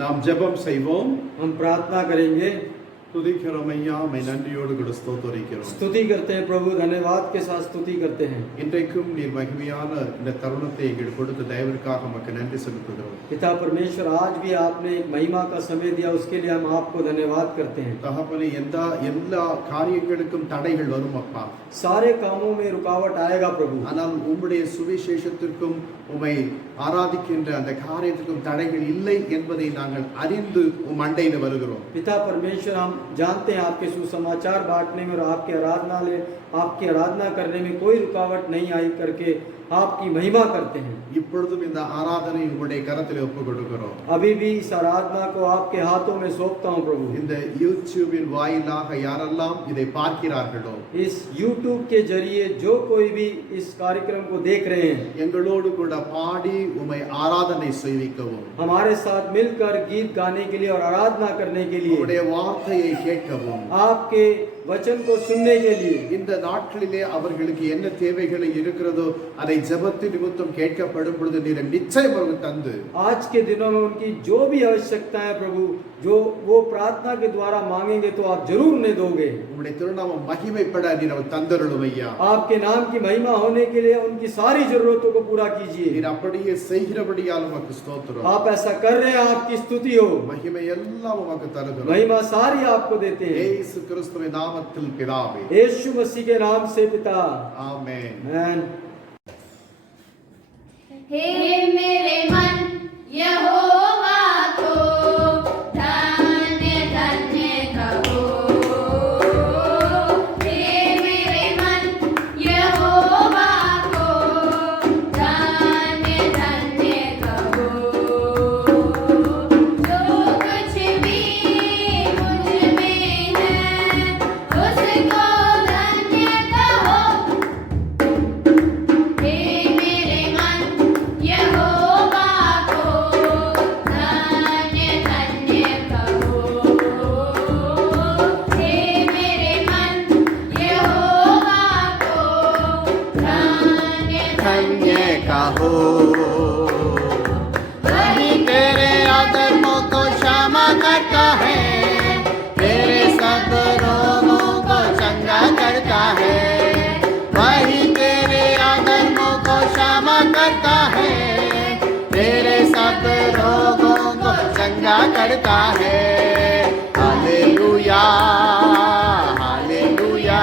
நாம் ஜெபம் செய்வோம். हम प्रार्थना करेंगे. துதிக்கிறோம் ஐயா, மை நன்றியோடு கூட ஸ்தோத்திரிக்கிறோம். स्तुति करते हैं प्रभु, धन्यवाद के साथ स्तुति करते हैं. இன்றைக்கும் நீர் மகிமையான இந்த தருணத்தை எங்களுக்கு கொடுத்த தயவிற்காக உமக்கு நன்றி செலுத்துகிறோம். पिता परमेश्वर, आज भी आपने एक महिमा का समय दिया, उसके लिए हम आपको धन्यवाद करते हैं. தகப்பனே, எல்லா காரியங்களுக்கும் தடைகள் வரும் அப்பா. सारे कामों में रुकावट आएगा प्रभु, ஆனால் உம்முடைய சுவிசேஷத்திற்கும் உம்மை ஆராதிக்கின்ற அந்த காரியத்திற்கும் தடைகள் இல்லை என்பதை நாங்கள் அறிந்து உம் அண்டையில் வருகிறோம். पिता परमेश्वर, हम जानते हैं आपके सुसमाचार बांटने में और आपके आराधना करने में कोई रुकावट नहीं आई करके आपकी महिमा करते हैं. இப்பொழுதும் இந்த ஆராதனை உம்முடைய கரத்தில் ஒப்புக் கொடுக்கிறோம். अभी भी इस आराधना को आपके हाथों में सौंपता हूं प्रभु. இந்த யூடியூபின் வாயிலாக யாரெல்லாம் இதை பார்க்கிறார்களோ, इस YouTube के जरिए जो कोई भी इस कार्यक्रम को देख रहे हैं, எங்களோடு கூட பாடி உம்மை ஆராதனை செய்விக்கவும், हमारे साथ मिलकर गीत गाने के लिए और आराधना करने के लिए, உம்முடைய வார்த்தையை கேட்கவும், आपके वचन को सुनने के लिए, இந்த நாட்களிலே அவர்களுக்கு என்ன தேவைகள் இருக்கிறதோ அதை ஜெபத்தின் நிமித்தம் கேட்கப்படும் பொழுது நீர் நிச்சயம் அவர்களுக்கு தந்து, आज के दिनों में उनकी जो भी आवश्यकता है प्रभु, जो वो प्रार्थना के द्वारा मांगेंगे तो आप जरूर उन्हें दोगे. உம்முடைய திருநாமம் மகிமைப்பட நீர் அவர் தந்தருளும் ஐயா. आपके नाम की महिमा होने के लिए उनकी सारी जरूरतों को पूरा कीजिए. நீர் அப்படியே செய்கிறபடியால் உமக்கு ஸ்தோத்திரம். आप ऐसा कर रहे हैं, आपकी स्तुति हो. மகிமை எல்லாம் உமக்கு தருகிறோம். महिमा सारी आपको देते हैं. இயேசு கிறிஸ்துவின் நாமத்தில் பிதாவே, यीशु मसीह के नाम से पिता, ஆமென். आमेन. हे मेरे मन यहोवा को धन्य धन्य कहो. हे मेरे मन यहोवा को धन्य धन्य कहो. जो कुछ भी मुझ में है उसको धन्य कहो. हे मेरे मन यहोवा को धन्य धन्य कहो. हे मेरे मन यहोवा को धन्य धन्य कहो. वही तेरे अधर्मों को क्षमा करता है, तेरे सब रोगों को चंगा करता है. वही तेरे अधर्मों को क्षमा करता है, तेरे सब रोगों को चंगा करता है. Hallelujah, hallelujah.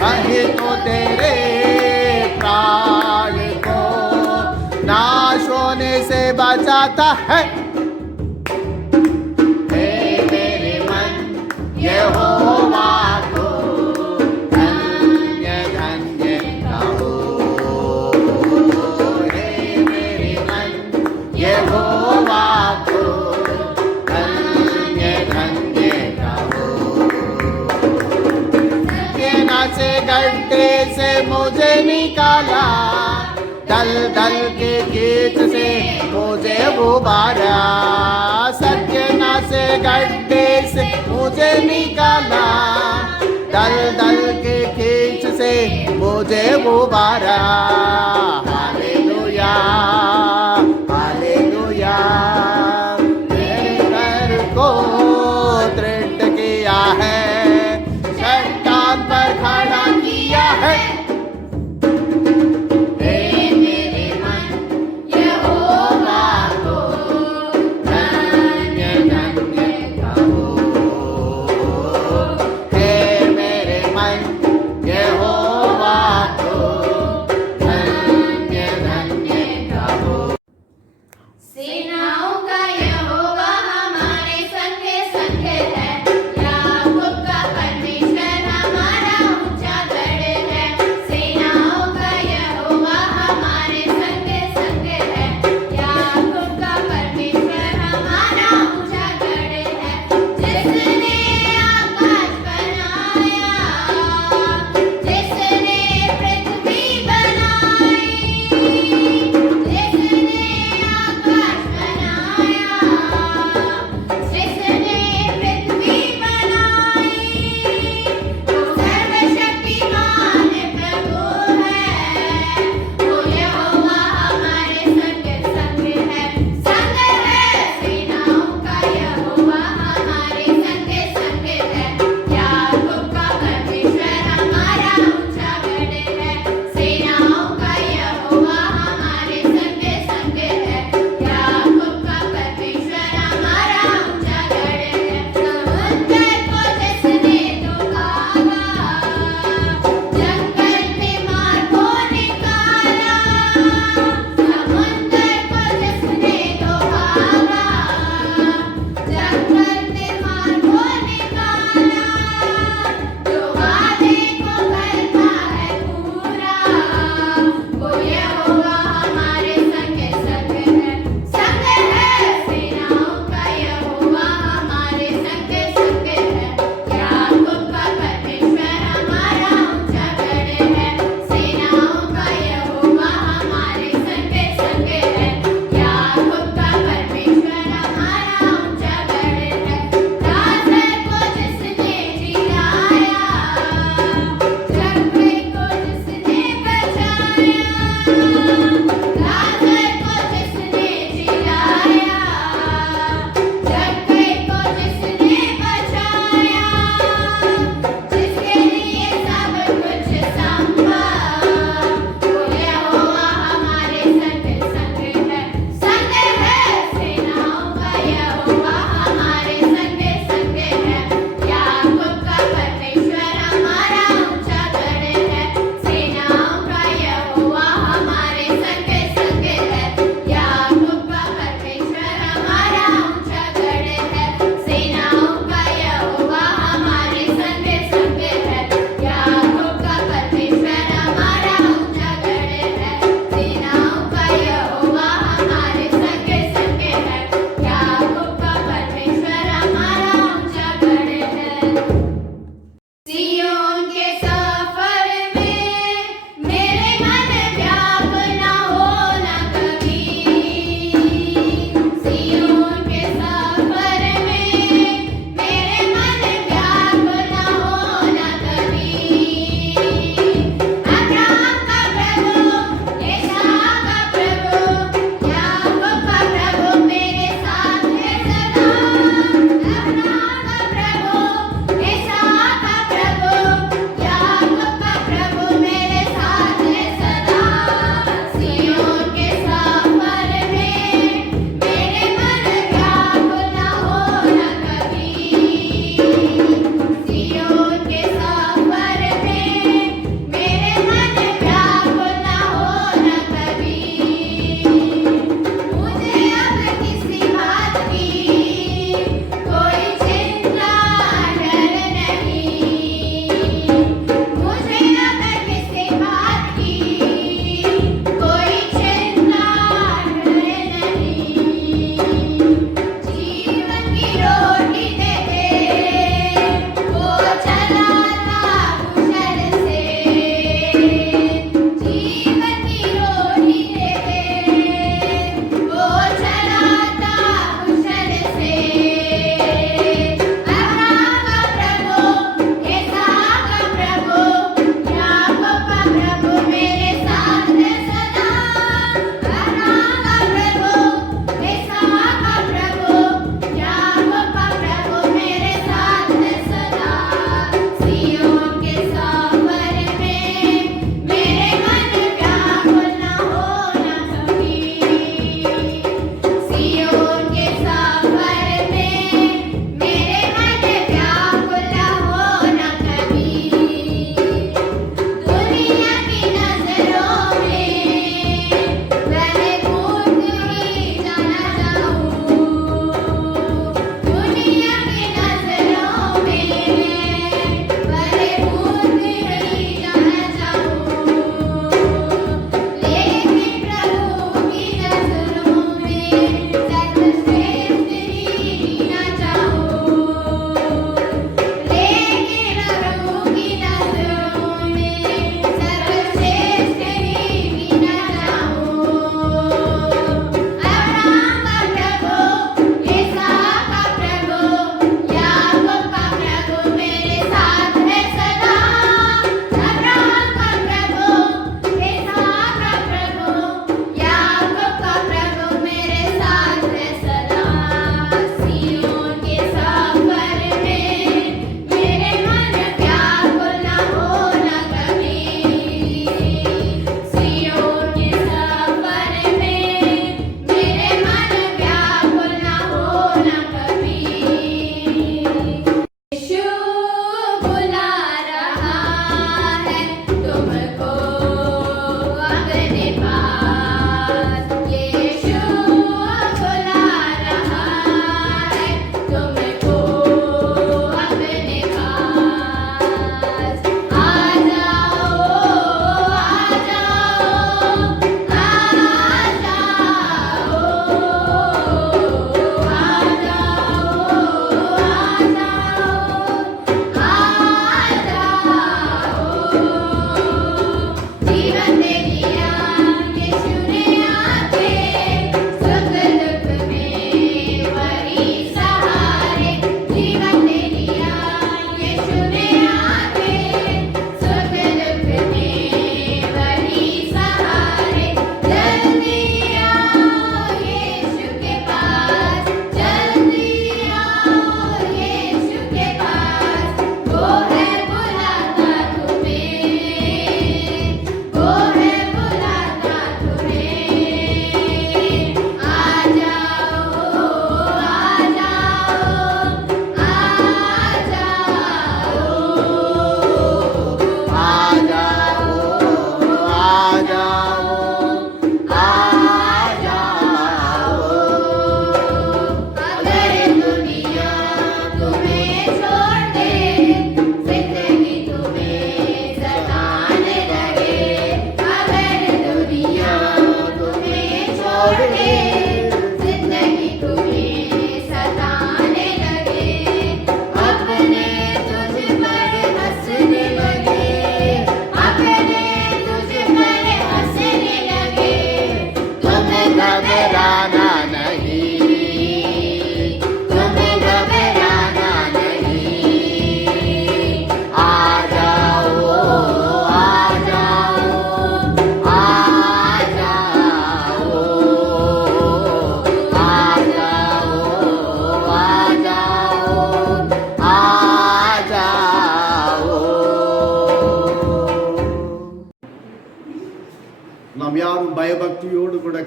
वही तो तेरे प्राण को नाश होने से बचाता है. हे मेरे मन यहोवा को धन्य धन्य कहो. हे मेरे मन यहोवा को धन्य धन्य कहो. सेना से गड्ढे से मुझे निकाला, दल दल के गीत से मुझे उबारा. सत्यना से गड्ढे से मुझे निकाला, दल दल के खींच से मुझे उबारा. Hallelujah, hallelujah. मेरे घर को दृढ़ किया है, चट्टान पर खड़ा किया है. हे मेरे मन यहोवा को धन्य धन्य कहो. हे मेरे मन यहोवा को धन्य धन्य कहो.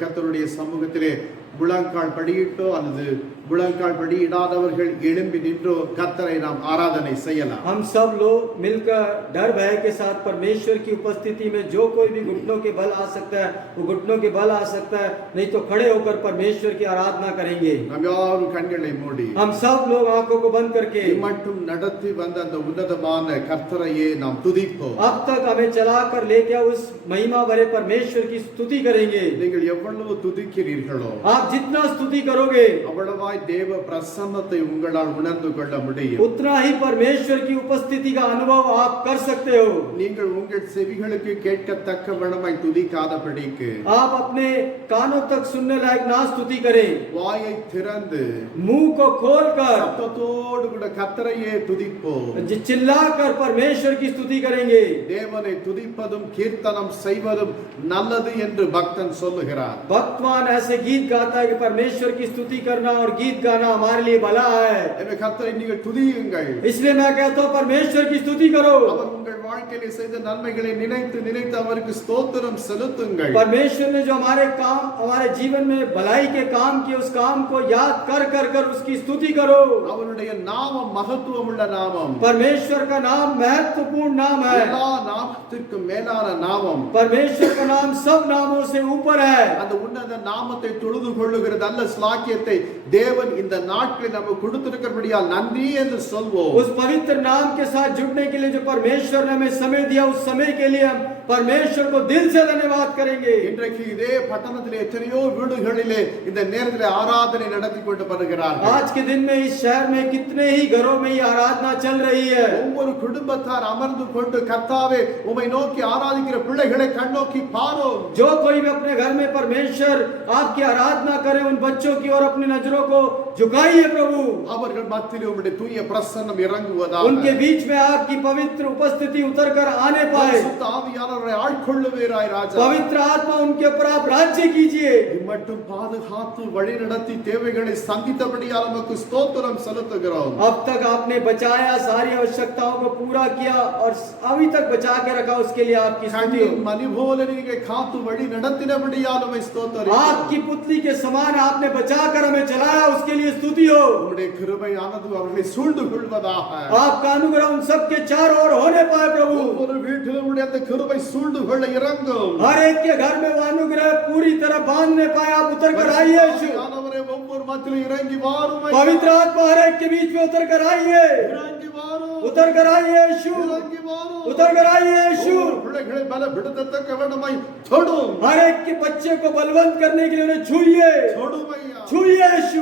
கர்த்தருடைய சமூகத்திலே முழங்கால் படியிட்டோ அல்லது முழங்கால் படியிடாதவர்கள் எழும்பி நின்றோ கர்த்தரை நாம் ஆராதனை செய்யலாம். हम सब लोग मिलकर डर भय के साथ परमेश्वर की उपस्थिति में जो कोई भी घुटनों के बल आ सकता है वो घुटनों के बल आ सकता है, नहीं तो खड़े होकर परमेश्वर की आराधना करेंगे. நாம் யாரும் கண்களை மூடி हम सब लोग आंखों को बंद करके மட்டும் நடத்தி வந்த அந்த உன்னதமான கர்த்தரையே நாம் துதிப்போம். अब तक हमें चलाकर ले गया उस महिमा भरे परमेश्वर की स्तुति करेंगे. நீங்கள் எவ்வளவு துதிக்கிறீர்களோ आप जितना स्तुति करोगे அவ்வளவாய் தேவ பிரசன்னத்தை உங்களால் உணர்ந்து கொள்ள முடியும். उतना ही परमेश्वर की उपस्थिति का अनुभव आप कर सकते हो. நீங்கள் உங்கள் செவிகளுக்கு கேட்கத்தக்க வண்ணமாய் துதிக்காதபடிக்கு आप अपने कानों तक सुनने लायक ना स्तुति करें, வாயை திறந்து मुंह को खोलकर சத்தத்தோடு கூட கர்த்தரையே துதிப்போம். चिल्लाकर परमेश्वर की स्तुति करेंगे. தேவனை துதிப்பதும் கீர்த்தனம் செய்வதும் நல்லது என்று பக்தன் சொல்லுகிறார். भक्तवान ऐसे गीत गाता है कि परमेश्वर की स्तुति करना और गीत गाना हमारे लिए भला है. எனவே கர்த்தரை நீங்கள் துதியுங்கள். इसलिए मैं कहता हूँ परमेश्वर की स्तुति करो. அவர் உங்கள் வாழ்க்கையிலே செய்த நன்மைகளை நினைத்து நினைத்து அவருக்கு ஸ்தோத்திரம் செலுத்துங்கள். परमेश्वर ने जो हमारे काम हमारे जीवन में भलाई के काम किए उस काम को याद कर कर कर उसकी स्तुति करो. அவருடைய நாமம் மகத்துவமுள்ள நாமம். परमेश्वर का नाम महत्वपूर्ण नाम है. எல்லா நாமத்திற்கும் மேலான நாமம். परमेश्वर का नाम सब नामों से ऊपर है. அந்த உன்னத நாமத்தை தொழுது கொள்ளுகிற நல்ல ஸ்லாக்கியத்தை தேவன் இந்த நாட்களில் நமக்கு கொடுத்திருக்கிறபடியால் நன்றி என்று சொல்வோம். उस पवित्र नाम के साथ जुड़ने के लिए जो परमेश्वर ने हमें समय दिया उस समय के लिए हम परमेश्वर को दिल से धन्यवाद करेंगे. இன்றைக்கு இதே பட்டணத்திலே எத்தனையோ வீடுகளிலே இந்த நேரத்திலே ஆராதனை நடத்தி கொண்டு வருகிறார்கள். आज के दिन में इस शहर में कितने ही घरों में ये आराधना चल रही है. ஒவ்வொரு குடும்பத்தார் அமர்ந்து கொண்டு கர்த்தாவே உம்மை நோக்கி ஆராதிக்கிற பிள்ளைகளை கண்ணோக்கி பாரும். जो कोई भी अपने घर में परमेश्वर आपकी आराधना करे उन बच्चों की ओर अपनी नजरों को झुकाइए प्रभु. அவர்கள் மத்தியிலே உம்முடைய தூய பிரசன்னம் இறங்குவதாக. उनके बीच में आपकी पवित्र उपस्थिति उतर कर आने पाए. பரிசுத்த ஆவியானவரை ஆட்கொள்ளுவீராய் ராஜா. पवित्र आत्मा उनके ऊपर आप राज्य कीजिए. மட்டும் பாதுகாத்து வழி நடத்தி தேவைகளை சந்தித்தபடியால் நமக்கு ஸ்தோத்திரம் செலுத்துகிறோம். अब तक आपने बचाया, सारी आवश्यकताओं को पूरा किया और अभी तक बचा के रखा, उसके लिए आपकी स्तुति हो. கண்ணின் மணி போல நீங்க காத்து வழி நடத்தினபடியால் உம்மை ஸ்தோத்திரம். आपकी पुतली के समान आपने बचाकर हमें चलाया, उसके लिए स्तुति हो. உம்முடைய கிருபையானது அவர்களை சூழ்ந்து கொள்வதாக. आपका अनुग्रह उन सब के चारों ओर होने पाए प्रभु. ஒவ்வொரு வீட்டிலும் உம்முடைய அந்த கிருபை சூழ்ந்து கொள்ள இறங்கும். हर एक के घर में वो अनुग्रह पूरी तरह बांधने पाए. आप उतर कर आइए यीशु. ஆண்டவரே ஒவ்வொரு மத்தியிலும் இறங்கி வாரும். पवित्र आत्मा हर एक के बीच में उतर कर आइए. இறங்கி வாரும். उतर कर आइए यीशु. இறங்கி வாரும். उतर कर आइए यीशु. ஒவ்வொரு பிள்ளைகளை பலப்படுத்தத்தக்க வண்ணமாய் தொடும். हर एक के बच्चे को बलवंत करने के लिए उन्हें छूइए. தொடும் ஐயா. छूइए यीशु.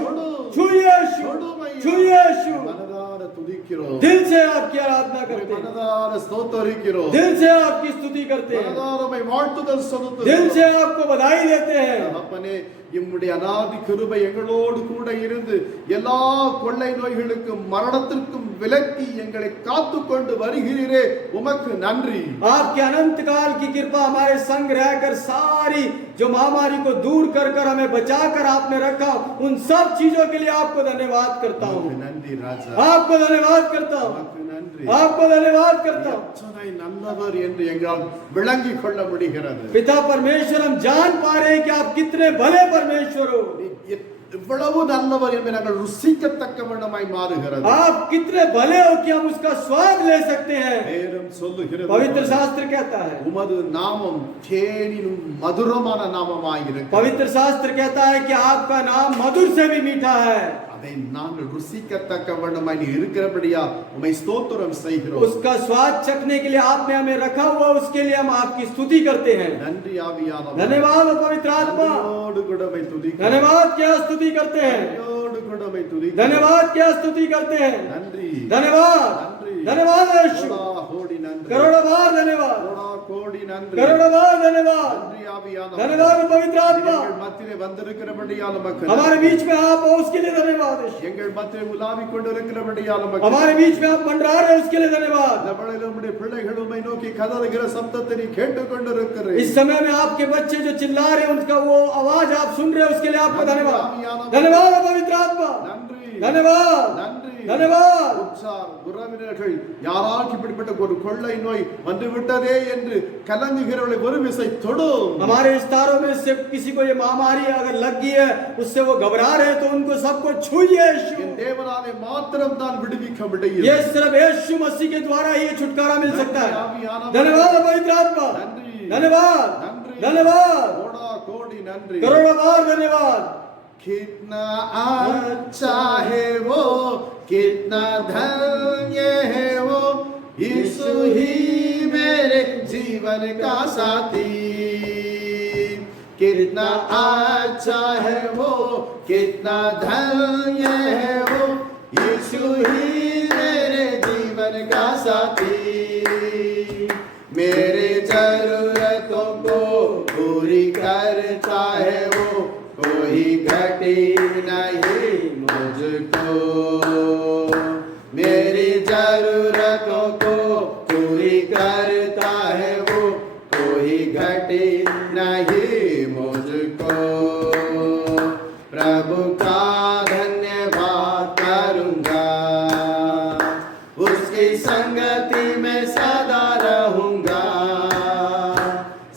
छूइए यीशु. தொடும் ஐயா. छूइए यीशु. மனதார துதிக்கிறோம். दिल से आपकी आराधना करते हैं. மனதார ஸ்தோத்தரிக்கிறோம். दिल से आपकी स्तुति करते हैं. மனதார உம்மை வாழ்த்துதல் செலுத்துகிறோம். दिल से आपको बधाई देते हैं. அப்பனே இம்முடைய அநாதி கிருபை எங்களோடு கூட இருந்து எல்லா கொள்ளை நோய்களுக்கும் மரணத்திற்கும் விலக்கி எங்களை காத்து கொண்டு வருகிறீரே உமக்கு நன்றி. आपके अनंत काल की कृपा हमारे संग रहकर सारी जो महामारी को दूर कर कर हमें बचाकर आपने रखा, उन सब चीजों के लिए आपको धन्यवाद करता हूँ. உமக்கு நன்றி ராஜா. आपको धन्यवाद करता हूँ. உமக்கு நன்றி. आपको धन्यवाद करता हूँ. எத்தனை நல்லவர் என்று எங்களால் விளங்கிக் கொள்ள முடிகிறது. पिता परमेश्वर, हम जान पा रहे हैं कि आप कितने भले परमेश्वर हो. இவ்வளவு நல்லவர் என்று நாங்கள் ருசிக்கத்தக்க வண்ணமாய் மாறுகிறது. आप कितने भले हो कि हम उसका स्वाद ले सकते हैं. வேதம் சொல்லுகிறது, पवित्र शास्त्र कहता है, உமது நாமம் தேனினும் மதுரமான நாமமாய் இருக்கிறது. पवित्र शास्त्र कहता है कि आपका नाम मधुर से भी मीठा है. அதை நாங்கள் ருசிக்கத்தக்க வண்ணமாய் நீ இருக்கிறபடியா உம்மை ஸ்தோத்திரம் செய்கிறோம். उसका स्वाद चखने के लिए आपने हमें रखा हुआ, उसके लिए हम आपकी स्तुति करते हैं. நன்றி ஆவியானவர். धन्यवाद हो पवित्र आत्मा. நன்றியோடு கூட உம்மை துதிக்கிறோம். धन्यवाद क्या स्तुति करते हैं. நன்றியோடு கூட உம்மை துதிக்கிறோம். धन्यवाद क्या स्तुति करते हैं. நன்றி. धन्यवाद. நன்றி. धन्यवाद यीशु. கோடா கோடி நன்றி. करोड़ों बार धन्यवाद. கோடா கோடி நன்றி. करोड़ों बार धन्यवाद. நன்றி ஆவியானவர். धन्यवाद हो पवित्र आत्मा. எங்கள் மத்தியிலே வந்திருக்கிறபடியால் உமக்கு हमारे நன்றி. बीच में आप हो, उसके लिए धन्यवाद यीशु. எங்கள் மத்தியிலே உலாவிக் கொண்டிருக்கிறபடியால் உமக்கு हमारे बीच में आप मंडरा रहे हैं, उसके लिए धन्यवाद. இந்த வேளையிலே உம்முடைய பிள்ளைகள் உம்மை நோக்கி கதறுகிற சத்தத்தை நீ கேட்டுக்கொண்டிருக்கிறீர். इस समय में आपके बच्चे जो चिल्ला रहे हैं, उनका वो आवाज आप सुन रहे हैं, उसके लिए आपको धन्यवाद. धन्यवाद हो पवित्र आत्मा. நன்றி. धन्यवाद நன்றி धन्यवाद உற்சார் உறவினர்கள் யாராருக்கு இப்படிப்பட்ட ஒரு கொள்ளை நோய் வந்துவிட்டதே என்று கலங்குகிறவர்களை ஒரு விசை தொடும் हमारे रिश्तेदारों में से किसी को ये महामारी अगर लग गई है उससे वो घबरा रहे हैं तो उनको सबको छूइए यीशु என் தேவனாலே மாத்திரம் தான் விடுவிக்க முடியும் ये सिर्फ यीशु मसीह के द्वारा ही ये छुटकारा मिल सकता है ஆவியானவர் धन्यवाद पवित्र आत्मा நன்றி धन्यवाद நன்றி धन्यवाद கோடா கோடி நன்றி करोड़ों बार धन्यवाद कितना अच्छा है वो कितना धन्य है वो यीशु ही मेरे जीवन का साथी कितना अच्छा है वो कितना धन्य है वो यीशु ही मेरे जीवन का साथी मेरे जरूरतों को पूरी करता है वो कोई घटी नहीं मुझको मेरी जरूरतों को पूरी करता है वो कोई घटी नहीं मुझको प्रभु का धन्यवाद करूंगा उसकी संगति में सदा रहूंगा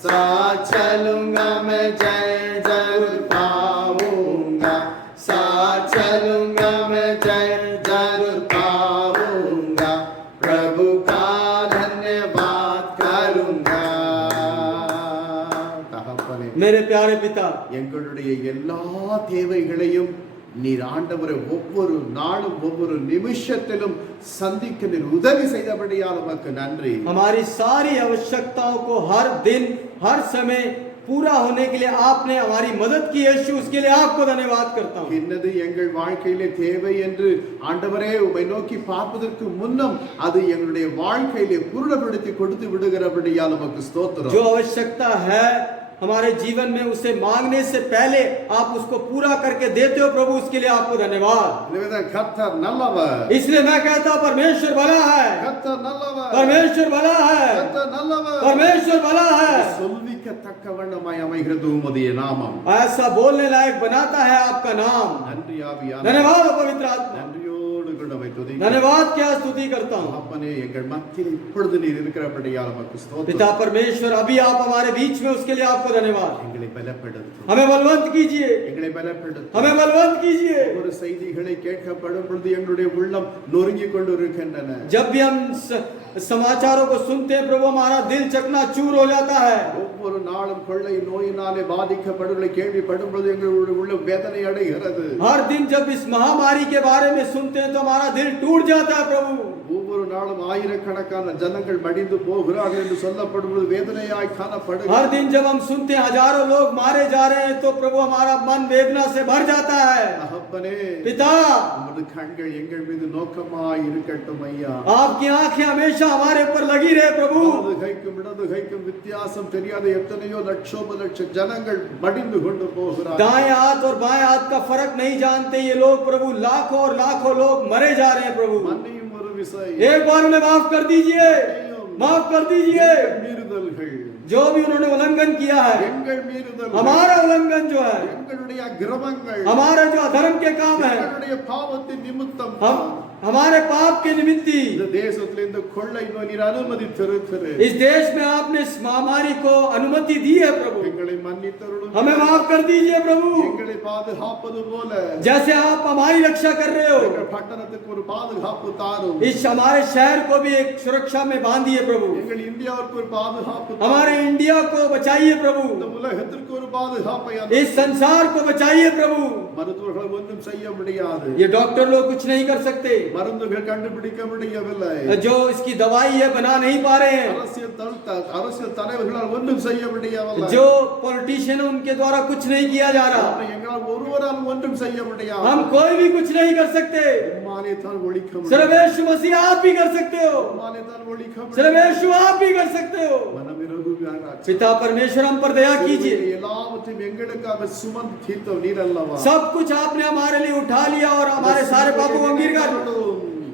साथ चलूंगा मैं जय जरूर पाऊंगा साथ चलूंगा मैं जय जरूर पाऊंगा प्रभु का धन्यवाद करूंगा தகப்பனே मेरे प्यारे पिता எங்களுடைய எல்லா தேவைகளையும் நீர் ஆண்டவரை ஒவ்வொரு நாளும் ஒவ்வொரு நிமிஷத்திலும் சந்திக்க நீர் உதவி செய்தபடியால் உமக்கு நன்றி हमारी सारी आवश्यकताओं को हर दिन हर समय पूरा होने के लिए आपने हमारी मदद की यीशु उसके लिए आपको धन्यवाद करता हूँ என்னது எங்கள் வாழ்க்கையிலே தேவை என்று ஆண்டவரே உம்மை நோக்கி பார்ப்பதற்கு முன்னம் அது எங்களுடைய வாழ்க்கையிலே பூரணப்படுத்தி கொடுத்து விடுகிறபடியால் உமக்கு ஸ்தோத்திரம் जो आवश्यकता है हमारे जीवन में उसे मांगने से पहले आप उसको पूरा करके देते हो प्रभु उसके लिए आपको धन्यवाद இதுதான் கர்த்தர் நல்லவர் इसलिए मैं कहता हूं परमेश्वर भला है கர்த்தர் நல்லவர் परमेश्वर भला है கர்த்தர் நல்லவர் परमेश्वर भला है சொல்விக்கத்தக்க வண்ணமாய் அமைகிறது உம்முடைய நாமம் ऐसा बोलने लायक बनाता है आपका नाम நன்றி ஆவியானவரே धन्यवाद पवित्र आत्मा நன்றியோடு கூட உம்மை துதிக்கிறேன் धन्यवाद क्या स्तुति करता हूँ அப்பனே எங்கள் மத்தியில் இப்பொழுது நீர் இருக்கிறபடியால் உமக்கு ஸ்தோத்திரம் पिता परमेश्वर अभी आप हमारे बीच में उसके लिए आपको धन्यवाद எங்களை பலப்படுத்தும் हमें बलवंत कीजिए எங்களை பலப்படுத்தும் हमें बलवंत कीजिए ஒவ்வொரு செய்திகளை கேட்கப்படும் பொழுது எங்களுடைய உள்ளம் நொறுங்கிக் கொண்டு இருக்கின்றன जब भी हम समाचारों को सुनते हैं प्रभु हमारा दिल चकनाचूर हो जाता है ஒவ்வொரு நாளும் கொள்ளை நோயினாலே பாதிக்கப்படுவதை கேள்விப்படும் பொழுது எங்களுடைய உள்ள வேதனை அடைகிறது हर दिन जब इस महामारी के बारे में सुनते हैं तो हमारा दिल टूट जाता है प्रभु ஒவ்வொரு நாளும் ஆயிரக்கணக்கான ஜனங்கள் மடிந்து போகிறார்கள் என்று சொல்லப்படும் பொழுது வேதனையாய் हर காணப்படுகிறது दिन जब हम सुनते हैं हजारों लोग मारे जा रहे हैं तो प्रभु हमारा मन वेदना से भर जाता है தகப்பனே पिता உமது கண்கள் எங்கள் மீது நோக்கமாய் இருக்கட்டும் ஐயா आपकी आंखें हमेशा हमारे ऊपर लगी रहे प्रभु வலது கைக்கும் இடது கைக்கும் வித்தியாசம் தெரியாத எத்தனையோ லட்சோப லட்ச ஜனங்கள் மடிந்து கொண்டு போகிறார்கள் दाएं हाथ और बाएं हाथ का फर्क नहीं जानते ये लोग प्रभु लाखों और लाखों लोग मरे जा रहे हैं प्रभु மன்னியும் ஒரு விசை एक बार उन्हें माफ कर दीजिए माफ कर दीजिए மீறுதல்கள் जो भी उन्होंने उल्लंघन किया है எங்கள் மீறுதல்கள் हमारा उल्लंघन जो है எங்களுடைய அக்கிரமங்கள் हमारा जो अधर्म के काम है எங்களுடைய பாவத்தின் நிமித்தம் हम हमारे पाप के निमित्ती இந்த தேசத்தில் இந்த கொள்ளை நோய் நீர் அனுமதித்திருக்கிறீர் इस देश में आपने इस महामारी को अनुमति दी है प्रभु எங்களை மன்னித்தருளும் हमें माफ कर दीजिए प्रभु எங்களை பாதுகாப்பது போல जैसे आप हमारी रक्षा कर रहे हो எங்கள் பட்டணத்துக்கு ஒரு பாதுகாப்பு தாரும் इस हमारे शहर को भी एक सुरक्षा में बांधिए प्रभु எங்கள் இந்தியாவுக்கு ஒரு பாதுகாப்பு தாரும். हमारे इंडिया को बचाइए प्रभु இந்த உலகத்திற்கு ஒரு பாதுகாப்பை इस संसार को बचाइए प्रभु மருத்துவர்கள் ஒன்றும் செய்ய முடியாது ये डॉक्टर लोग कुछ नहीं कर सकते மருந்துகள் கண்டுபிடிக்க முடியவில்லை जो इसकी दवाई है बना नहीं पा रहे हैं அரசியல் தலைவர்களால் ஒன்றும் செய்ய முடியவில்லை जो पॉलिटिशियन है उनके द्वारा कुछ नहीं किया जा रहा எங்களால் ஒருவரால் ஒன்றும் செய்ய முடியாது हम कोई भी कुछ नहीं कर सकते உம்மாலே தான் ஒழிக்க सिर्फ முடியும் यीशु मसीह आप भी कर सकते हो உம்மாலே தான் ஒழிக்க सिर्फ முடியும் यीशु आप भी कर सकते हो மனமிரங்குகிறார் पिता परमेश्वर हम पर दया कीजिए எல்லாவற்றையும் எங்களுக்காக சுமந்து தீர்த்தம் நீர் அல்லவா सब कुछ आपने हमारे लिए उठा लिया और हमारे सारे पापों को अंगीकार कर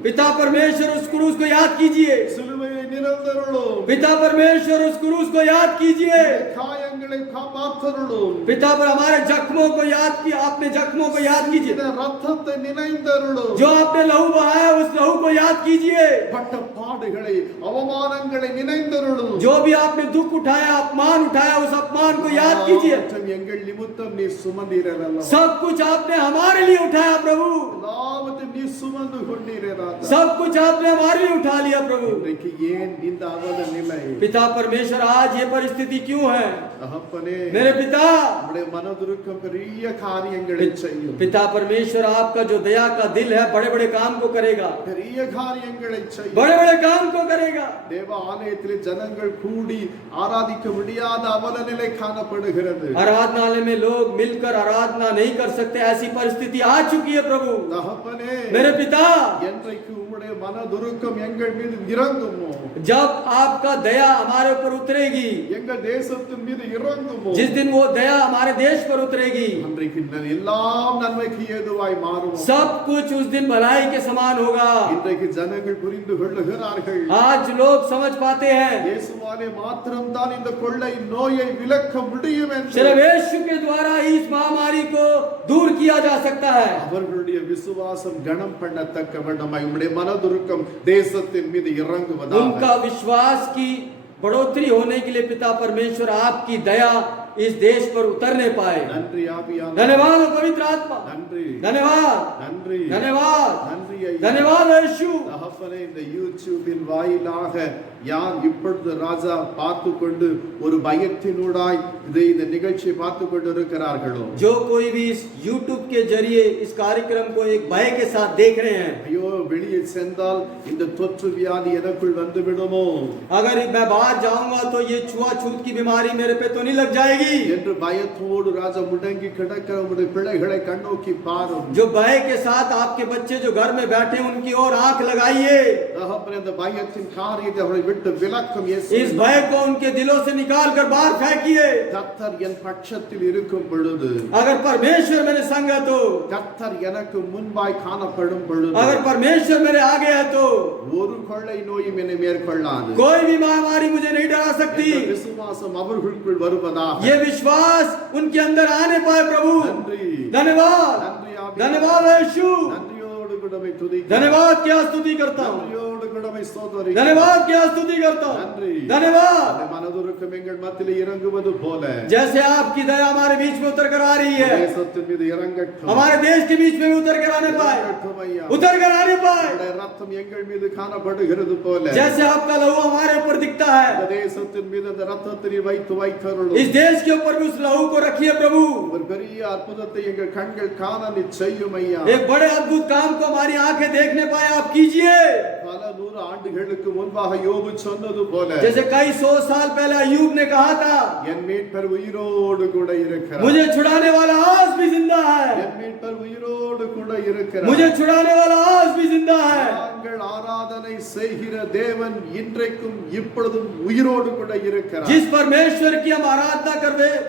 पिता परमेश्वर उस क्रूस को याद कीजिए சிலுவையை நிரந்தருளும். पिता परमेश्वर उस क्रूस को याद कीजिए। காயங்களை காப்பாற்றருளும். पिता पर हमारे जख्मों को याद किया, आपने जख्मों को याद कीजिए। இந்த ரத்தத்தை நினைந்தருளும். जो आपने लहू बहाया उस लहू को याद कीजिए। பட்ட பாடுகளை அவமானங்களை நினைந்தருளும். जो भी आपने दुख उठाया, अपमान उठाया, उस अपमान को याद कीजिए। எல்லாவற்றையும் எங்கள் நிமித்தம் நீ சுமந்தீரல்ல. सब कुछ आपने हमारे लिए उठाया प्रभु। எல்லாவற்றையும் நீ சுமந்து கொண்டீரே ராஜா. सब कुछ आपने हमारे लिए उठा लिया प्रभु। இன்றைக்கு ஏன் இந்த அவல நிலை? पिता परमेश्वर आज ये परिस्थिति क्यों है? தகப்பனே, मेरे पिता, நம்முடைய மனதுருக்கம் பெரிய காரியங்களை செய்யும். पिता परमेश्वर आपका जो दया का दिल है बड़े बड़े काम को करेगा, பெரிய காரியங்களை செய்யும். बड़े बड़े काम को करेगा। தேவ ஆலயத்திலே ஜனங்கள் கூடி ஆராதிக்க முடியாத அவல நிலை காணப்படுகிறது. आराधनालय में लोग मिलकर आराधना नहीं कर सकते, ऐसी परिस्थिति आ चुकी है प्रभु। தகப்பனே, मेरे पिता, என்றைக்கு உம்முடைய மனதுருக்கம் எங்கள் மீது இறங்குமோ, जब आपका दया हमारे ऊपर उतरेगी, எங்கள் தேசத்தின் மீது இறங்குமோ, जिस दिन वो दया हमारे देश पर उतरेगी, அன்றைக்கு எல்லாம் நன்மைக்கு ஏதுவாய் மாறும். सब कुछ उस दिन भलाई के समान होगा। இன்றைக்கு ஜனங்கள் புரிந்து கொள்ளுகிறார்கள். आज लोग समझ पाते हैं இயேசுவாலே மாத்திரம்தான் இந்த கொள்ளை நோயை விலக்க முடியும் என்று. सिर्फ यीशु के द्वारा ही इस महामारी को दूर किया जा सकता है। அவர்களுடைய விசுவாசம் கனம் பண்ணத்தக்க வேண்டுமாய் உம்முடைய மனதுருக்கம் தேசத்தின் மீது இறங்குவதாக. उनका विश्वास की बढ़ोतरी होने के लिए पिता परमेश्वर आपकी दया इस देश पर उतरने पाए। நன்றி ஆவியானவரே. धन्यवाद पवित्र आत्मा, நன்றி धन्यवाद, நன்றி धन्यवाद, நன்றி ஐயா. धन्यवाद यीशु। தகப்பனே, இந்த யூடியூபின் வாயிலாக யார் இப்பொழுது ராஜா பார்த்து கொண்டு ஒரு பயத்தினூடாய் இந்த நிகழ்ச்சியை பார்த்து கொண்டு இருக்கிறார்களோ, जो कोई भी इस YouTube के जरिए इस कार्यक्रम को एक भय के साथ देख रहे हैं, ஐயோ வெளியே சென்றால் இந்த தொற்று வியாதி எனக்குள் வந்து விடுமோ अगर मैं बाहर जाऊंगा तो ये छुआछूत की बीमारी मेरे पे तो नहीं लग जाएगी, என்று பயத்தோடு ராஜா முடங்கி கிடக்கிற உம்முடைய பிள்ளைகளை கண்ணோக்கி பாரும். जो भय के साथ आपके बच्चे जो घर में बैठे हैं उनकी ओर आंख लगाइए। தகப்பனே, அந்த பயத்தின் காரியத்தை அவர்களை விட்டு விலக்கும் इस இயேசு. भय को उनके दिलों से निकाल कर बाहर फेंकिए। கர்த்தர் என் பட்சத்தில் இருக்கும் பொழுது, अगर परमेश्वर मेरे संग है तो, கர்த்தர் எனக்கு முன்பாய் காணப்படும் பொழுது, अगर परमेश्वर मेरे आगे है तो ஒரு கொள்ளை நோயும் என்னை மேற்கொள்ளாது. कोई भी महामारी मुझे नहीं डरा सकती। இந்த விசுவாசம் அவர்களுக்குள் வருவதாக. ये विश्वास उनके अंदर आने पाए प्रभु। நன்றி धन्यवाद, நன்றி ஆவியானவரே. धन्यवाद यीशु, நன்றியோடு கூடமை துதிக்கிறேன். धन्यवाद क्या स्तुति करता हूँ, நன்றியோடு கூடமை ஸ்தோத்திரிக்கிறேன். धन्यवाद क्या स्तुति करता हूँ, நன்றி. धन्यवाद। அந்த மனதுருக்கம் எங்கள் மத்தியிலே இறங்குவது போல जैसे आपकी दया हमारे बीच में उतर कर आ रही है, தேசத்தின் மீது இறங்கட்டும். हमारे देश के बीच में भी उतर कर आने पाए, இறங்கட்டும் ஐயா. उतर कर आने पाए। உம்முடைய ரத்தம் எங்கள் மீது காணப்படுகிறது போல जैसे आपका लहू हमारे ऊपर दिखता है, இந்த தேசத்தின் மீது அந்த ரத்தத்தை நீர் வைத்து வைத்தருளும். इस देश के ऊपर भी उस लहू को रखिए प्रभु। ஒரு பெரிய அற்புதத்தை எங்கள் கண்கள் காண நிச்சயம் ஐயா. एक बड़े अद्भुत काम को हमारी आंखें देखने पाए आप कीजिए। பல 100 ஆண்டுகளுக்கு முன்பாக யோபு சொன்னது போல जैसे कई 100 साल पहले अय्यूब ने कहा था, என் மீட்பர் உயிரோடு கூட இருக்கிறார். मुझे छुड़ाने वाला आज भी जिंदा है, என் மீட்பர் உயிரோடு கூட இருக்கிறார். मुझे छुड़ाने वाला आज भी जिंदा है। நாங்கள் ஆராதனை செய்கிற தேவன் இன்றைக்கும் இப்பொழுதும் உயிரோடு கூட இருக்கிறார். जिस परमेश्वर की हम आराधना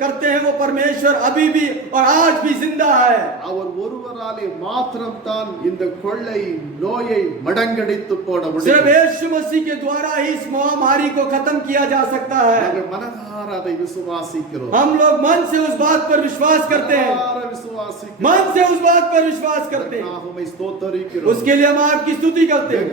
करते हैं वो परमेश्वर अभी भी और आज भी जिंदा है। அவர் ஒருவராலே மாத்திரம் தான் இந்த கொள்ளை நோயை மடங்கடித்து போட सिर्फ முடியும். यीशु मसीह के द्वारा ही इस महामारी को खत्म किया जा सकता है। நாங்கள் மனதார அதை விசுவாசிக்கிறோம். हम लोग मन से उस बात पर विश्वास करते हैं, மனதார விசுவாசிக்கிறோம். मन से उस बात पर विश्वास करते हैं, அதற்காக உம்மை ஸ்தோத்தரிக்கிறோம். उसके लिए हम आपकी स्तुति करते हैं।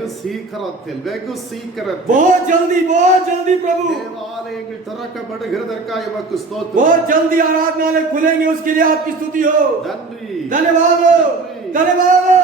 வெகு சீக்கிரத்தில் बहुत जल्दी प्रभु, தேவாலயங்கள் திறக்கப்படுகிறதற்காக உமக்கு ஸ்தோத்திரம். बहुत जल्दी आराधनालय खुलेंगे, उसके लिए आपकी स्तुति हो। நன்றி. धन्यवाद हो, धन्यवाद हो,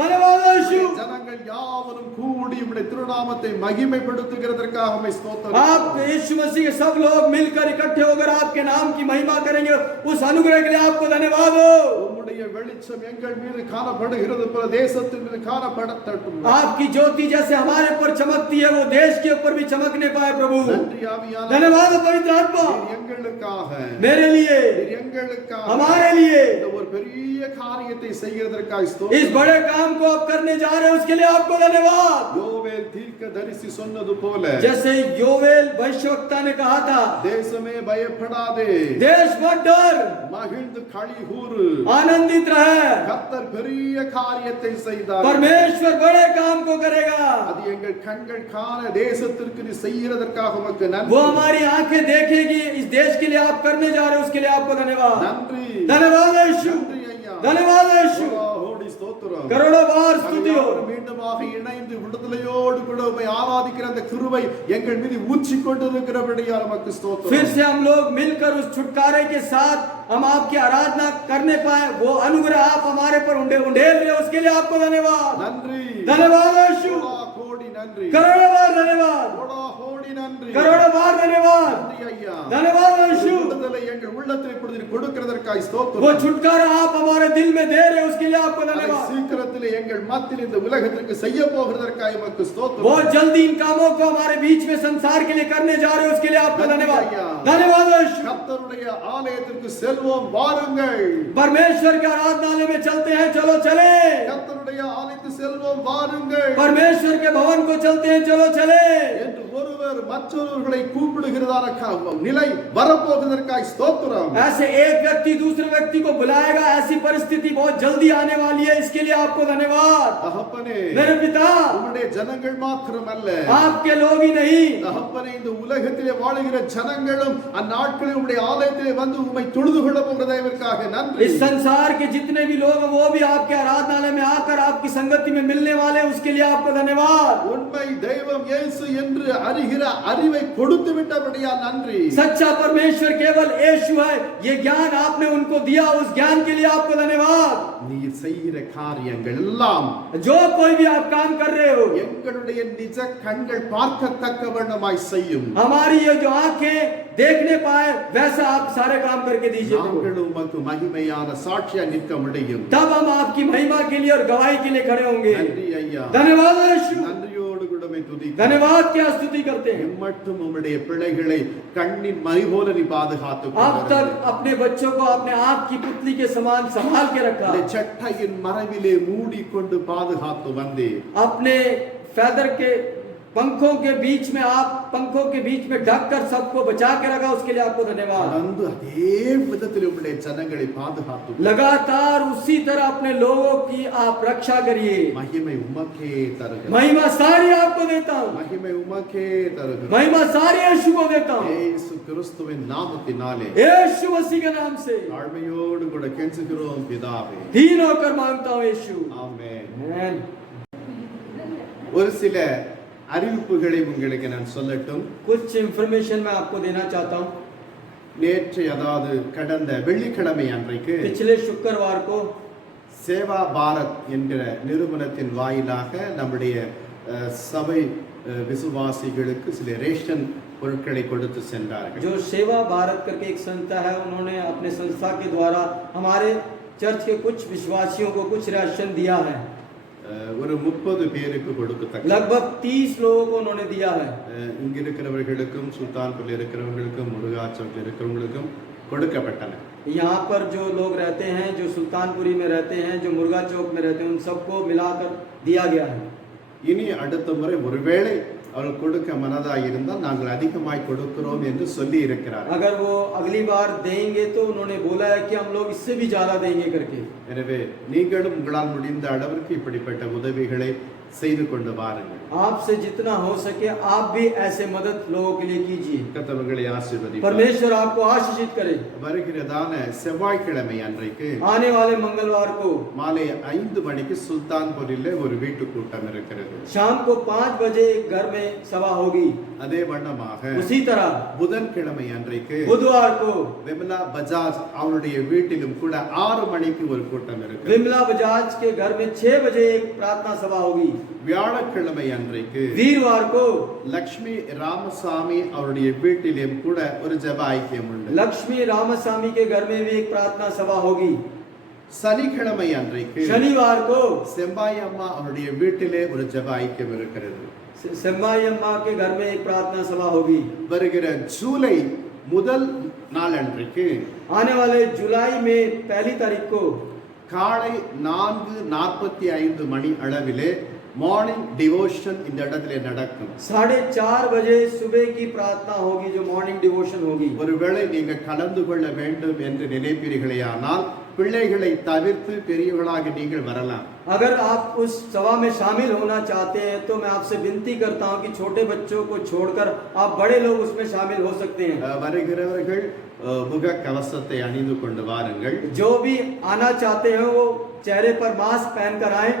धन्यवाद यीशु। ஜனங்கள் யாவரும் கூடி உம்முடைய திருநாமத்தை மகிமைப்படுத்துகிறதற்காக உம்மை ஸ்தோத்திரம். आप यीशु मसीह के सब लोग मिलकर इकट्ठे होकर आपके नाम की महिमा करेंगे, उस अनुग्रह के लिए आपको धन्यवाद हो। உம்முடைய வெளிச்சம் எங்கள் மீது காணப்படுகிறது போல தேசத்தின் மீது காணப்படட்டும். आपकी ज्योति जैसे हमारे ऊपर चमकती है वो देश के ऊपर भी चमकने पाए प्रभु। நன்றி ஆவியானவரே. धन्यवाद पवित्र आत्मा, நீர் எங்களுக்காக मेरे लिए, நீர் எங்களுக்காக हमारे लिए இந்த ஒரு பெரிய காரியத்தை செய்கிறதற்காக इस ஸ்தோத்திரம். बड़े काम को आप करने जा रहे हैं, उसके लिए आपको धन्यवाद। யோவேல் யோவேல் தீர்க்கதரிசி சொன்னது போல जैसे योवेल भविष्यवक्ता ने कहा था, தேசமே பயப்படாதே, देश मत डर, மகிழ்ந்து களிகூரு, आनंदित रहे, கர்த்தர் பெரிய காரியத்தை செய்தார், परमेश्वर बड़े काम को करेगा। அது எங்கள் கண்கள் காண தேசத்திற்கு நீ செய்யறதற்காக உமக்கு वो நன்றி, हमारी आंखें देखेगी, इस देश के लिए आप करने जा रहे हो, उसके लिए आपको धन्यवाद। நன்றி, धन्यवाद यीशु, நன்றி ஐயா, धन्यवाद यीशु, ஓடி ஸ்தோத்திரம். करोड़ों बार स्तुति हो। நாங்கள் மீண்டுமாக இணைந்து விடுதலையோடு கூட உம்மை ஆராதிக்கிற அந்த கிருபை எங்கள் மீது ஊற்றி கொண்டிருக்கிறபடியால் உமக்கு फिर ஸ்தோத்திரம். से हम लोग मिलकर उस छुटकारे के साथ हम आपकी आराधना करने पाए, वो अनुग्रह आप हमारे पर उंडेल रहे हो, उसके लिए आपको धन्यवाद। நன்றி, धन्यवाद यीशु, கோடா கோடி நன்றி, करोड़ों बार धन्यवाद, கோடா கோடி நன்றி, करोड़ों बार धन्यवाद, நன்றி ஐயா. धन्यवाद यीशु। விடுதலை எங்கள் உள்ளத்தில் இப்பொழுது நீர் கொடுக்கிறதற்காய் वो ஸ்தோத்திரம். छुटकारा आप हमारे दिल में दे रहे हो, उसके लिए आपको அதை धन्यवाद। சீக்கிரத்திலே எங்கள் மத்தியில் இந்த உலகத்திற்கு செய்ய போகிறதற்காய் உமக்கு ஸ்தோத்திரம். बहुत जल्दी इन कामों को हमारे बीच में संसार के लिए करने जा रहे हो, उसके लिए आपको धन्यवाद। धन्यवाद यीशु। கர்த்தருடைய ஆலயத்திற்கு செல்வோம், வாருங்கள். परमेश्वर के आराधनालय में चलते हैं, चलो चले। கர்த்தருடைய ஆலயத்துக்கு செல்வோம், வாருங்கள் परमेश्वर के भवन को चलते हैं, चलो चले। என்று ஒருவர் மற்றொருவர்களை கூப்பிடுகிறதான நிலை வரப்போகிறதற்காய் ஸ்தோத்திரம். ऐसे एक व्यक्ति दूसरे व्यक्ति को बुलाएगा, ऐसी परिस्थिति बहुत जल्दी आने वाली है, इसके लिए आपको धन्यवाद। தகப்பனே, मेरे पिता, உம்முடைய ஜனங்கள் மாத்திரமல்ல, आपके लोग ही नहीं, தகப்பனே, இந்த உலகத்திலே வாழுகிற ஜனங்களும் அந்நாட்களில் உம்முடைய ஆலயத்திலே வந்து உம்மை தொழுது கொள்ள போகிறதற்காக நன்றி. इस संसार के जितने भी लोग हैं वो भी आपके आराधनालय में आकर आपकी संगति में मिलने वाले हैं, उसके लिए आपको धन्यवाद। உண்மை தெய்வம் இயேசு என்று அறிகிற அறிவை கொடுத்து விட்டபடியா நன்றி. सच्चा परमेश्वर केवल यीशु है, ये ज्ञान आपने उनको दिया, उस ज्ञान के लिए आपको धन्यवाद। நீர் செய்கிற காரியங்கள் எல்லாம் जो कोई भी आप काम कर रहे हो, எங்களுடைய நிஜ கண்கள் பார்க்கத்தக்க வண்ணமாய் செய்யும். हमारी ये जो आंखें देखने पाए वैसा आप सारे काम करके दीजिए, நாங்கள் உமக்கு மகிமையான சாட்சியா நிற்க முடியும். तब हम आपकी महिमा के लिए और गवाही के लिए खड़े होंगे। நன்றி ஐயா, धन्यवाद यीशु, நன்றியோடு கூட உம்மை துதிக்கிறோம். धन्यवाद क्या स्तुति करते हैं। மட்டும் உம்முடைய பிள்ளைகளை கண்ணின் மை போல நீ பாதுகாத்துக் अब तक अपने बच्चों को अपने आंख की पुतली के समान संभाल के रखा, சட்டையின் மறைவிலே மூடிக்கொண்டு பாதுகாத்து வந்தே अपने फेदर के पंखों के बीच में आप पंखों के बीच में ढककर सबको बचा के रखा, उसके लिए आपको धन्यवाद। வந்து அதே விதத்தில் உம்முடைய ஜனங்களை பாதுகாத்து लगातार उसी तरह अपने लोगों की आप रक्षा करिए। மகிமை உமக்கே தருகிறோம். महिमा सारी आपको देता हूँ, மகிமை உமக்கே தருகிறோம். महिमा सारी यीशु को देता हूँ, இயேசு கிறிஸ்துவின் நாமத்தினாலே यीशु मसीह के नाम से தாழ்மையோடு கூட கெஞ்சுகிறோம் பிதாவே. दीन होकर मांगता हूँ यीशु, ஆமென். आमीन। ஒரு சில அறிவிப்புகளை உங்களுக்கு நான் சொல்லட்டும். कुछ इंफॉर्मेशन मैं आपको देना चाहता हूँ। நேற்று அதாவது கடந்த வெள்ளிக்கிழமை அன்றைக்கு पिछले शुक्रवार को சேவா பாரத் என்கிற நிறுவனத்தின் வாயிலாக நம்முடைய சபை விசுவாசிகளுக்கு சில ரேஷன் பொருட்களை கொடுத்து சென்றார்கள். जो सेवा भारत करके एक संस्था है, उन्होंने अपने संस्था के द्वारा हमारे चर्च के कुछ विश्वासियों को कुछ राशन दिया है। ஒரு 30 பேருக்கு கொடுக்கத்தக்க लगभग 30 लोगों को उन्होंने दिया है। இங்க இருக்கிறவர்களுக்கும் சுல்தான்பூரில் இருக்கிறவர்களுக்கும் முருகாச்சோக்கில் இருக்கிறவங்களுக்கும் கொடுக்கப்பட்டன. यहाँ पर जो लोग रहते हैं, जो सुल्तानपुरी में रहते हैं, जो मुर्गा चौक में रहते हैं, उन सबको मिलाकर दिया गया है। இனி அடுத்த முறை ஒருவேளை அவர்கள் கொடுக்க மனதாய் இருந்தால் நாங்கள் அதிகமாய் கொடுக்கிறோம் என்று சொல்லி இருக்கிறார். अगर वो अगली बार देंगे तो उन्होंने बोला है कि हम लोग इससे भी ज्यादा देंगे करके। எனவே நீங்களும் உங்களால் முடிந்த அளவிற்கு இப்படிப்பட்ட உதவிகளை செய்து கொண்டு வாருங்கள். आपसे जितना हो सके आप भी ऐसे मदद लोगों के लिए कीजिए। கர்த்தர்களை ஆசீர்வதிப்பார். परमेश्वर आपको आशीषित करे। வருகிறதான செவ்வாய்க்கிழமை அன்றைக்கு आने वाले मंगलवार को மாலை 5 மணிக்கு சுல்தான்பூரில் ஒரு வீட்டு கூட்டம் இருக்கிறது. शाम को 5 बजे एक घर में सभा होगी। அதே வண்ணமாக उसी तरह புதன்கிழமை அன்றைக்கு बुधवार को விமலா பஜாஜ் அவருடைய வீட்டிலும் கூட 6 மணிக்கு ஒரு கூட்டம் இருக்கு. विमला बजाज के घर में 6 बजे एक प्रार्थना सभा होगी। வியாழக்கிழமை அன்றைக்கு वीरवार को லக்ஷ்மி ராமசாமி அவருடைய வீட்டிலும் கூட ஒரு ஜெப ஐக்கியம் உண்டு. लक्ष्मी रामस्वामी के घर में भी एक प्रार्थना सभा होगी। சனிக்கிழமை அன்றைக்கு शनिवार को செம்பாய் அம்மா அவருடைய வீட்டிலே ஒரு ஜெப ஐக்கியம் இருக்கிறது. सेम्बाई अम्मा के घर में एक प्रार्थना सभा होगी। வருகிற ஜூலை முதல் நாள் அன்றைக்கு आने वाले जुलाई में 1 तारीख को காலை 4:45 மணி அளவிலே மார்னிங் டிவோஷன் இந்த இடத்திலே நடக்கும். 4:30 बजे सुबह की प्रार्थना होगी, जो मॉर्निंग डिवोशन होगी. ஒருவேளை நீங்கள் கலந்து கொள்ள வேண்டும் என்று நினைப்பீர்களேயானால் பிள்ளைகளை தவிர்த்து பெரியவர்களாக நீங்கள் வரலாம். अगर आप उस सभा में शामिल होना चाहते हैं तो मैं आपसे विनती करता हूं कि छोटे बच्चों को छोड़कर आप बड़े लोग उसमें शामिल हो सकते हैं. வருகிறவர்கள் முக கவசத்தை அணிந்து கொண்டு வாருங்கள். जो भी आना चाहते हैं वो चेहरे पर मास्क पहनकर आए.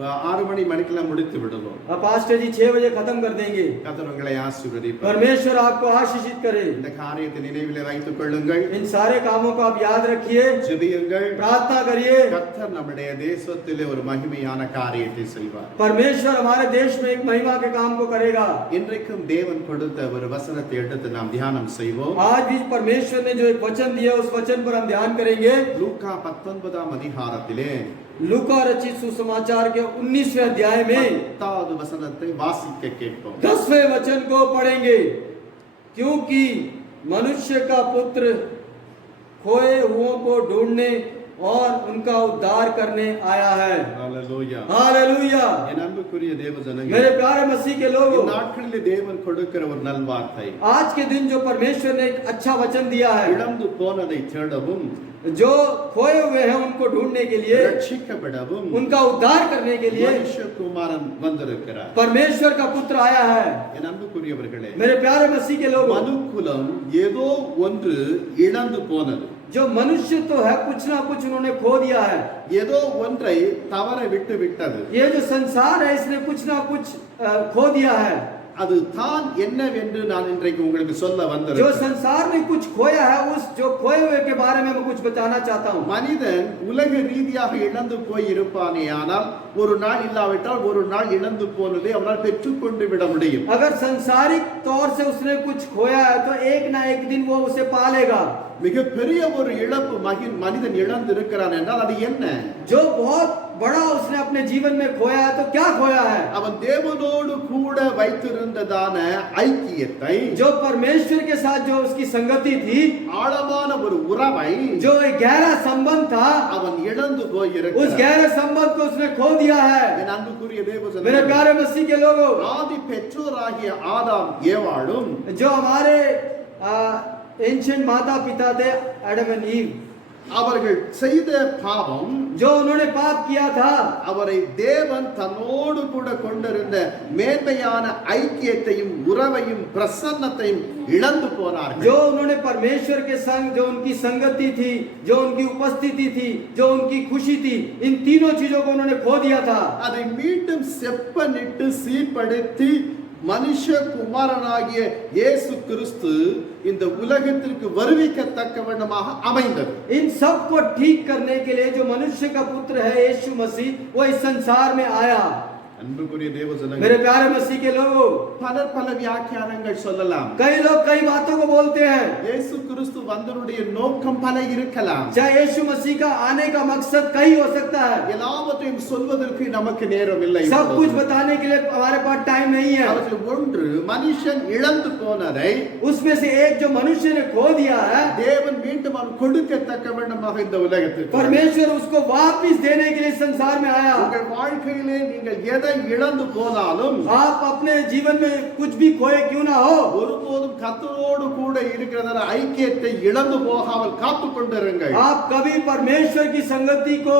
6 மணிக்கெல்லாம் முடித்து விடுவோம். पास्टर जी 6 बजे खत्म कर देंगे. கர்த்தர் உங்களை ஆசீர்வதிப்பார். परमेश्वर आपको आशीषित करे. இந்த காரியத்தை நினைவிலே வைத்துக் கொள்ளுங்கள். इन सारे कामों को आप याद रखिए, ஜெபியுங்கள். प्रार्थना करिए. கர்த்தர் நம்முடைய தேசத்திலே ஒரு மகிமையான காரியத்தை செய்வார். परमेश्वर हमारे देश में एक महिमा के काम को करेगा. இன்றைக்கும் தேவன் கொடுத்த ஒரு வசனத்தை எடுத்து நாம் தியானம் செய்வோம். आज भी परमेश्वर ने जो एक वचन दिया उस वचन पर हम ध्यान करेंगे. லூக்கா 19ஆம் அதிகாரத்திலே लूका रचित सुसमाचार के 19वें अध्याय में 10வது வசனத்தை வாசிக்க கேட்போம். 10वें वचन को पढ़ेंगे. क्योंकि मनुष्य का पुत्र खोए हुओं को ढूंढने और उनका उद्धार करने आया है. ஹalleluya. हालेलुया. என் அன்புக்குரிய தேவ ஜனங்களே, मेरे प्यारे मसीह के लोगों, இந்த நாட்களிலே தேவன் கொடுக்கிற ஒரு நல்வார்த்தை, आज के दिन जो परमेश्वर ने एक अच्छा वचन दिया है, இழந்து போனதை தேடவும், जो खोए हुए हैं उनको ढूंढने के लिए, ரட்சிக்கப்படவும் उनका उद्धार करने के लिए மனுஷகுமாரன் வந்திருக்கிறார். परमेश्वर का पुत्र आया है. என் அன்புக்குரியவர்களே, मेरे प्यारे मसीह के लोगों, மனுக்குலம் ஏதோ ஒன்று இழந்து போனது. जो मनुष्य तो है कुछ ना कुछ उन्होंने खो दिया है. ஏதோ ஒன்றை தவற விட்டு விட்டது. ये जो संसार है इसने कुछ ना कुछ खो दिया है. அது தான் என்னவென்று நான் இன்றைக்கு உங்களுக்கு சொல்ல जो வந்திருக்கிறேன். संसार ने कुछ खोया है, उस जो खोए हुए के बारे में मैं कुछ बताना चाहता हूँ. மனிதன் உலக ரீதியாக இழந்து போய் இருப்பானே, ஆனால் ஒரு நாள் இல்லாவிட்டால் ஒரு நாள் இழந்து போனதை அவனால் பெற்றுக்கொண்டு விட முடியும். अगर संसारिक तौर से उसने कुछ खोया है तो एक ना एक दिन वो उसे पालेगा. மிகப்பெரிய ஒரு இழப்பு மனிதன் இழந்து இருக்கிறான் என்றால் அது என்ன? जो बहुत बड़ा उसने अपने जीवन में खोया है, तो क्या खोया है? அவன் தேவனோடு கூட வைத்திருந்ததான ஐக்கியத்தை, जो परमेश्वर के साथ जो उसकी संगति थी, ஆழமான ஒரு உறவை जो एक गहरा संबंध था, அவன் இழந்து போய் उस இருக்கிறான். गहरे संबंध को उसने खो दिया है. என் अன்புக்குரிய தேவ मेरे ஜனங்களே, प्यारे मसीह के लोगों, ஆதி பெற்றோராகிய ஆதாம் ஏவாளும் जो हमारे एंशिएंट माता पिता थे, एडम एंड ईव, அவர்கள் செய்த பாவம், जो उन्होंने पाप किया था, அவரை தேவன் தன்னோடு கூட கொண்டிருந்த மேன்மையான ஐக்கியத்தையும் உறவையும் பிரசன்னத்தையும் இழந்து போனார்கள். जो उन्होंने परमेश्वर के संग जो उनकी संगति थी, जो उनकी उपस्थिति थी, जो उनकी खुशी थी, इन तीनों चीजों को उन्होंने खो दिया था. அதை மீண்டும் செப்பனிட்டு சீர்படுத்தி மனுஷகுமாரனாகிய இயேசு கிறிஸ்து இந்த உலகத்திற்கு வருவிக்கத்தக்க வண்ணமாக அமைந்தது. इन सब को ठीक करने के लिए जो मनुष्य का पुत्र है यीशु मसीह, वो इस संसार में आया. அன்புக்குரிய தேவ ஜனங்களே, मेरे प्यारे मसीह के लोगों, பலர் பல வியாக்கியானங்கள் சொல்லலாம். कई लोग कई बातों को बोलते हैं. இயேசு கிறிஸ்து வந்தவருடைய நோக்கம் பல இருக்கலாம். चाहे यीशु मसीह का आने का मकसद कई हो सकता है. எல்லாவற்றையும் சொல்வதற்கு நமக்கு நேரம் இல்லை. सब कुछ बताने के लिए हमारे पास टाइम नहीं है. அவற்றில் ஒன்று, மனுஷன் இழந்து போனதை उसमें से एक जो मनुष्य ने खो दिया है, தேவன் மீண்டும் அவன் கொடுக்கத்தக்க வண்ணமாக இந்த உலகத்திற்கு परमेश्वर उसको वापस देने के लिए संसार में आया. உங்கள் வாழ்க்கையிலே நீங்கள் எதை இழந்து போனாலும், आप अपने जीवन में कुछ भी खोए क्यों ना हो, ஒருபோதும் கர்த்தரோடு கூட இருக்கிறதான ஐக்கியத்தை இழந்து போகாமல் காத்துக் கொண்டிருங்கள். आप कभी परमेश्वर की संगति को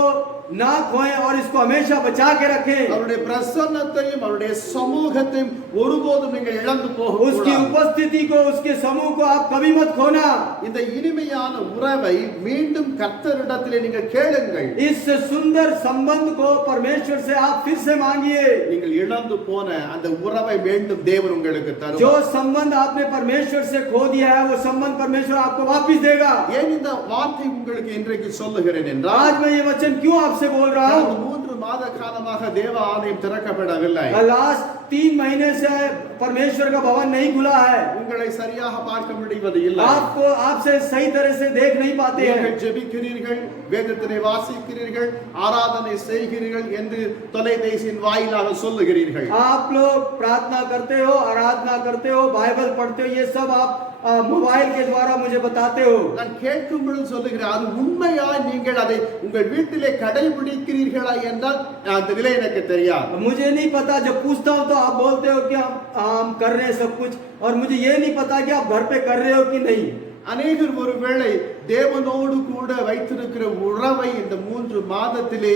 ना खोएं और इसको हमेशा बचा के रखें. அவருடைய பிரசன்னத்தையும் அவருடைய சமூகத்தையும் ஒருபோதும் நீங்கள் இழந்து போக उसकी கூடாது. उपस्थिति को, उसके समूह को आप कभी मत खोना. இந்த இனிமையான உறவை மீண்டும் கர்த்தரிடத்திலே நீங்கள் கேளுங்கள். इस सुंदर संबंध को परमेश्वर से आप फिर से मांगिए. நீங்கள் இழந்து போன அந்த உறவை மீண்டும் தேவன் உங்களுக்கு जो தருவார். संबंध आपने परमेश्वर से खो दिया है, वो संबंध परमेश्वर आपको वापस देगा. ஏன் இந்த வார்த்தை உங்களுக்கு இன்றைக்கு சொல்லுகிறேன் என்றால், आज मैं ये वचन क्यों आपसे बोल रहा हूँ? கடந்த 3 மாத காலமாக தேவ ஆலயம் திறக்கப்படவில்லை. लास्ट 3 महीने से परमेश्वर का भवन नहीं खुला है, உங்களை சரியாக பார்க்க முடிவது இல்லை. आपसे सही तरह से देख नहीं पाते हैं। நீங்கள் ஜெபிக்கிறீர்கள், வேதத்தினை வாசிக்கிறீர்கள், ஆராதனை செய்கிறீர்கள் என்று தொலைபேசியின் வாயிலாக சொல்லுகிறீர்கள். आप लोग प्रार्थना करते हो, आराधना करते हो, बाइबल पढ़ते हो, ये सब आप मोबाइल के द्वारा मुझे बताते हो। நான் கேட்கும் பொழுது சொல்லுகிறேன், அது உண்மையா நீங்கள் அதை உங்கள் வீட்டிலே கடைபிடிக்கிறீர்களா என்றால் அந்த நிலை எனக்கு தெரியாது. मुझे नहीं पता, जब पूछता हूँ तो आप बोलते हो कि हम कर रहे हैं सब कुछ, और मुझे ये नहीं पता कि आप घर पे कर रहे हो कि नहीं। அநேகர் ஒருவேளை தேவனோடு கூட வைத்திருக்கிற உறவை இந்த 3 மாதத்திலே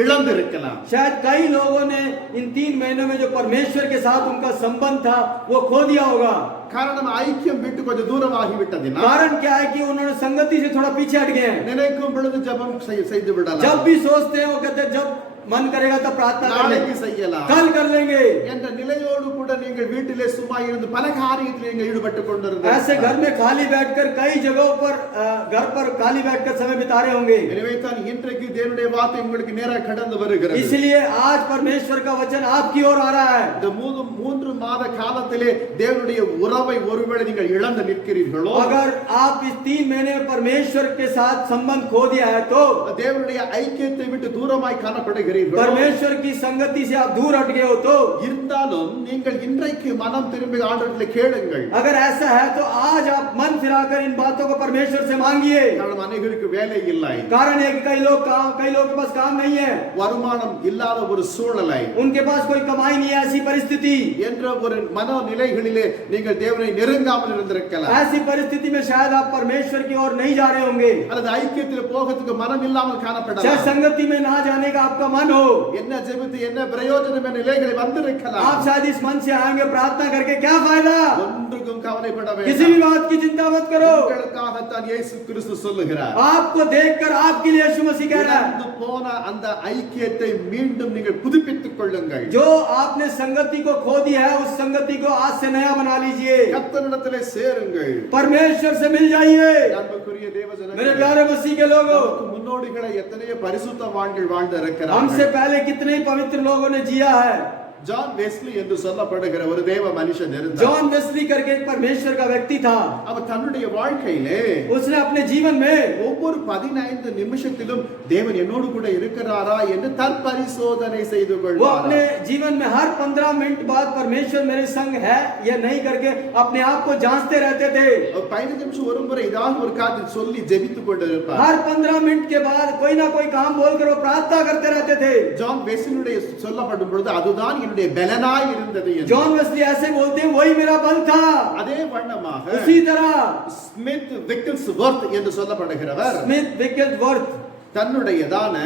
இழந்திருக்கலாம். शायद कई लोगों ने इन 3 महीनों में जो परमेश्वर के साथ उनका संबंध था वो खो दिया होगा। காரணம் ஐக்கியம் விட்டு கொஞ்சம் தூரமாகி விட்டதினால். कारण क्या है कि उन्होंने संगति से थोड़ा पीछे हट गए हैं। நினைக்கும் பொழுது ஜெபம் செய்து விடலாம். जब भी सोचते हैं वो कहते हैं जब मन करेगा तब प्रार्थना कर நாளைக்கு लेंगे, செய்யலாம், कल कर लेंगे। என்ற நிலையோடு கூட நீங்கள் வீட்டிலே சும்மா இருந்து பல காரியத்தில் நீங்கள் ஈடுபட்டு கொண்டிருந்தீர்கள். ऐसे घर में खाली बैठकर कई जगहों पर घर पर खाली बैठकर समय बिता रहे होंगे। எனவே தான் இன்றைக்கு தேவனுடைய வார்த்தை உங்களுக்கு நேரா கடந்து வருகிறது. इसलिए आज परमेश्वर का वचन आपकी ओर आ रहा है। இந்த 3 மாத காலத்திலே தேவனுடைய உறவை ஒருவேளை நீங்கள் இழந்து நிற்கிறீர்களோ, अगर आप इस 3 महीने में परमेश्वर के साथ संबंध खो दिया है तो, தேவனுடைய ஐக்கியத்தை விட்டு தூரமாய் காணப்படுகிறீர்கள். परमेश्वर की संगति से आप दूर हट गए हो तो, இருந்தாலும் நீங்கள் இன்றைக்கு மனம் திரும்பி ஆண்டவரிடத்தில் கேளுங்கள். अगर ऐसा है तो आज आप मन फिराकर इन बातों को परमेश्वर से मांगिए। காரணம் அநேகருக்கு வேலை இல்லை, कारण है कि कई लोग के पास काम नहीं है, வருமானம் இல்லாத ஒரு சூழ்நிலை, उनके पास कोई कमाई नहीं है, ऐसी परिस्थिति। என்ற ஒரு மனநிலைகளிலே நீங்கள் தேவனை நெருங்காமல் இருந்திருக்கலாம். ऐसी परिस्थिति में शायद आप परमेश्वर की ओर नहीं जा रहे होंगे, அல்லது ஐக்கியத்தில் போகிறதுக்கு மனம் இல்லாமல் शायद காணப்படலாம். संगति में ना जाने का आपका मन हो। என்ன ஜெபித்து என்ன பிரயோஜனம் என்ற நிலைகளை வந்திருக்கலாம். आप शायद इस मन से आएंगे, प्रार्थना करके क्या फायदा, ஒன்றுக்கும் கவலைப்பட किसी भी வேண்டாம். बात की चिंता मत करो। உங்களுக்காகத்தான் இயேசு கிறிஸ்து சொல்லுகிறார். आपको देखकर आपके लिए यीशु मसीह कह रहा है, இழந்து போன அந்த ஐக்கியத்தை மீண்டும் நீங்கள் புதுப்பித்துக் கொள்ளுங்கள். जो आपने संगति को खो दिया है उस संगति को आज से नया बना लीजिए, கர்த்தரிடத்திலே சேருங்கள். परमेश्वर से मिल जाइए। அன்புக்குரிய தேவ मेरे ஜனங்களே, प्यारे मसीह के लोगों, நமக்கு முன்னோடிகளை எத்தனையோ பரிசுத்தவான்கள் வாழ்ந்திருக்கிறார்கள். हमसे पहले कितने ही पवित्र लोगों ने जिया है। ஜான் வெஸ்லி என்று சொல்லப்படுகிற ஒரு தேவ மனுஷன் இருந்தார். जॉन वेस्ली करके एक परमेश्वर का व्यक्ति था। அவர் தன்னுடைய வாழ்க்கையிலே उसने अपने जीवन में ஒவ்வொரு 15 நிமிஷத்திலும் தேவன் என்னோடு கூட இருக்கிறாரா என்று தற்பரிசோதனை செய்து वो கொள்வார். अपने जीवन में हर 15 मिनट बाद परमेश्वर मेरे संग है या नहीं करके अपने आप को जांचते रहते थे। 15 நிமிஷம் ஒரு முறை ஏதாவது ஒரு காரியத்தை சொல்லி ஜெபித்துக் கொண்டிருப்பார். हर 15 मिनट के बाद कोई ना कोई काम बोलकर वो प्रार्थना करते रहते थे। ஜான் வெஸ்லியுடைய சொல்லப்படும் பொழுது அதுதான் என்னுடைய பலனாய் இருந்தது என்று. जॉन वेस्ली ऐसे बोलते हैं, वही मेरा बल था। அதே வண்ணமாக उसी तरह ஸ்மித் விக்கில்ஸ்வொர்த் என்று சொல்லப்படுகிறவர் स्मिथ विकिलवर्थ தன்னுடையதான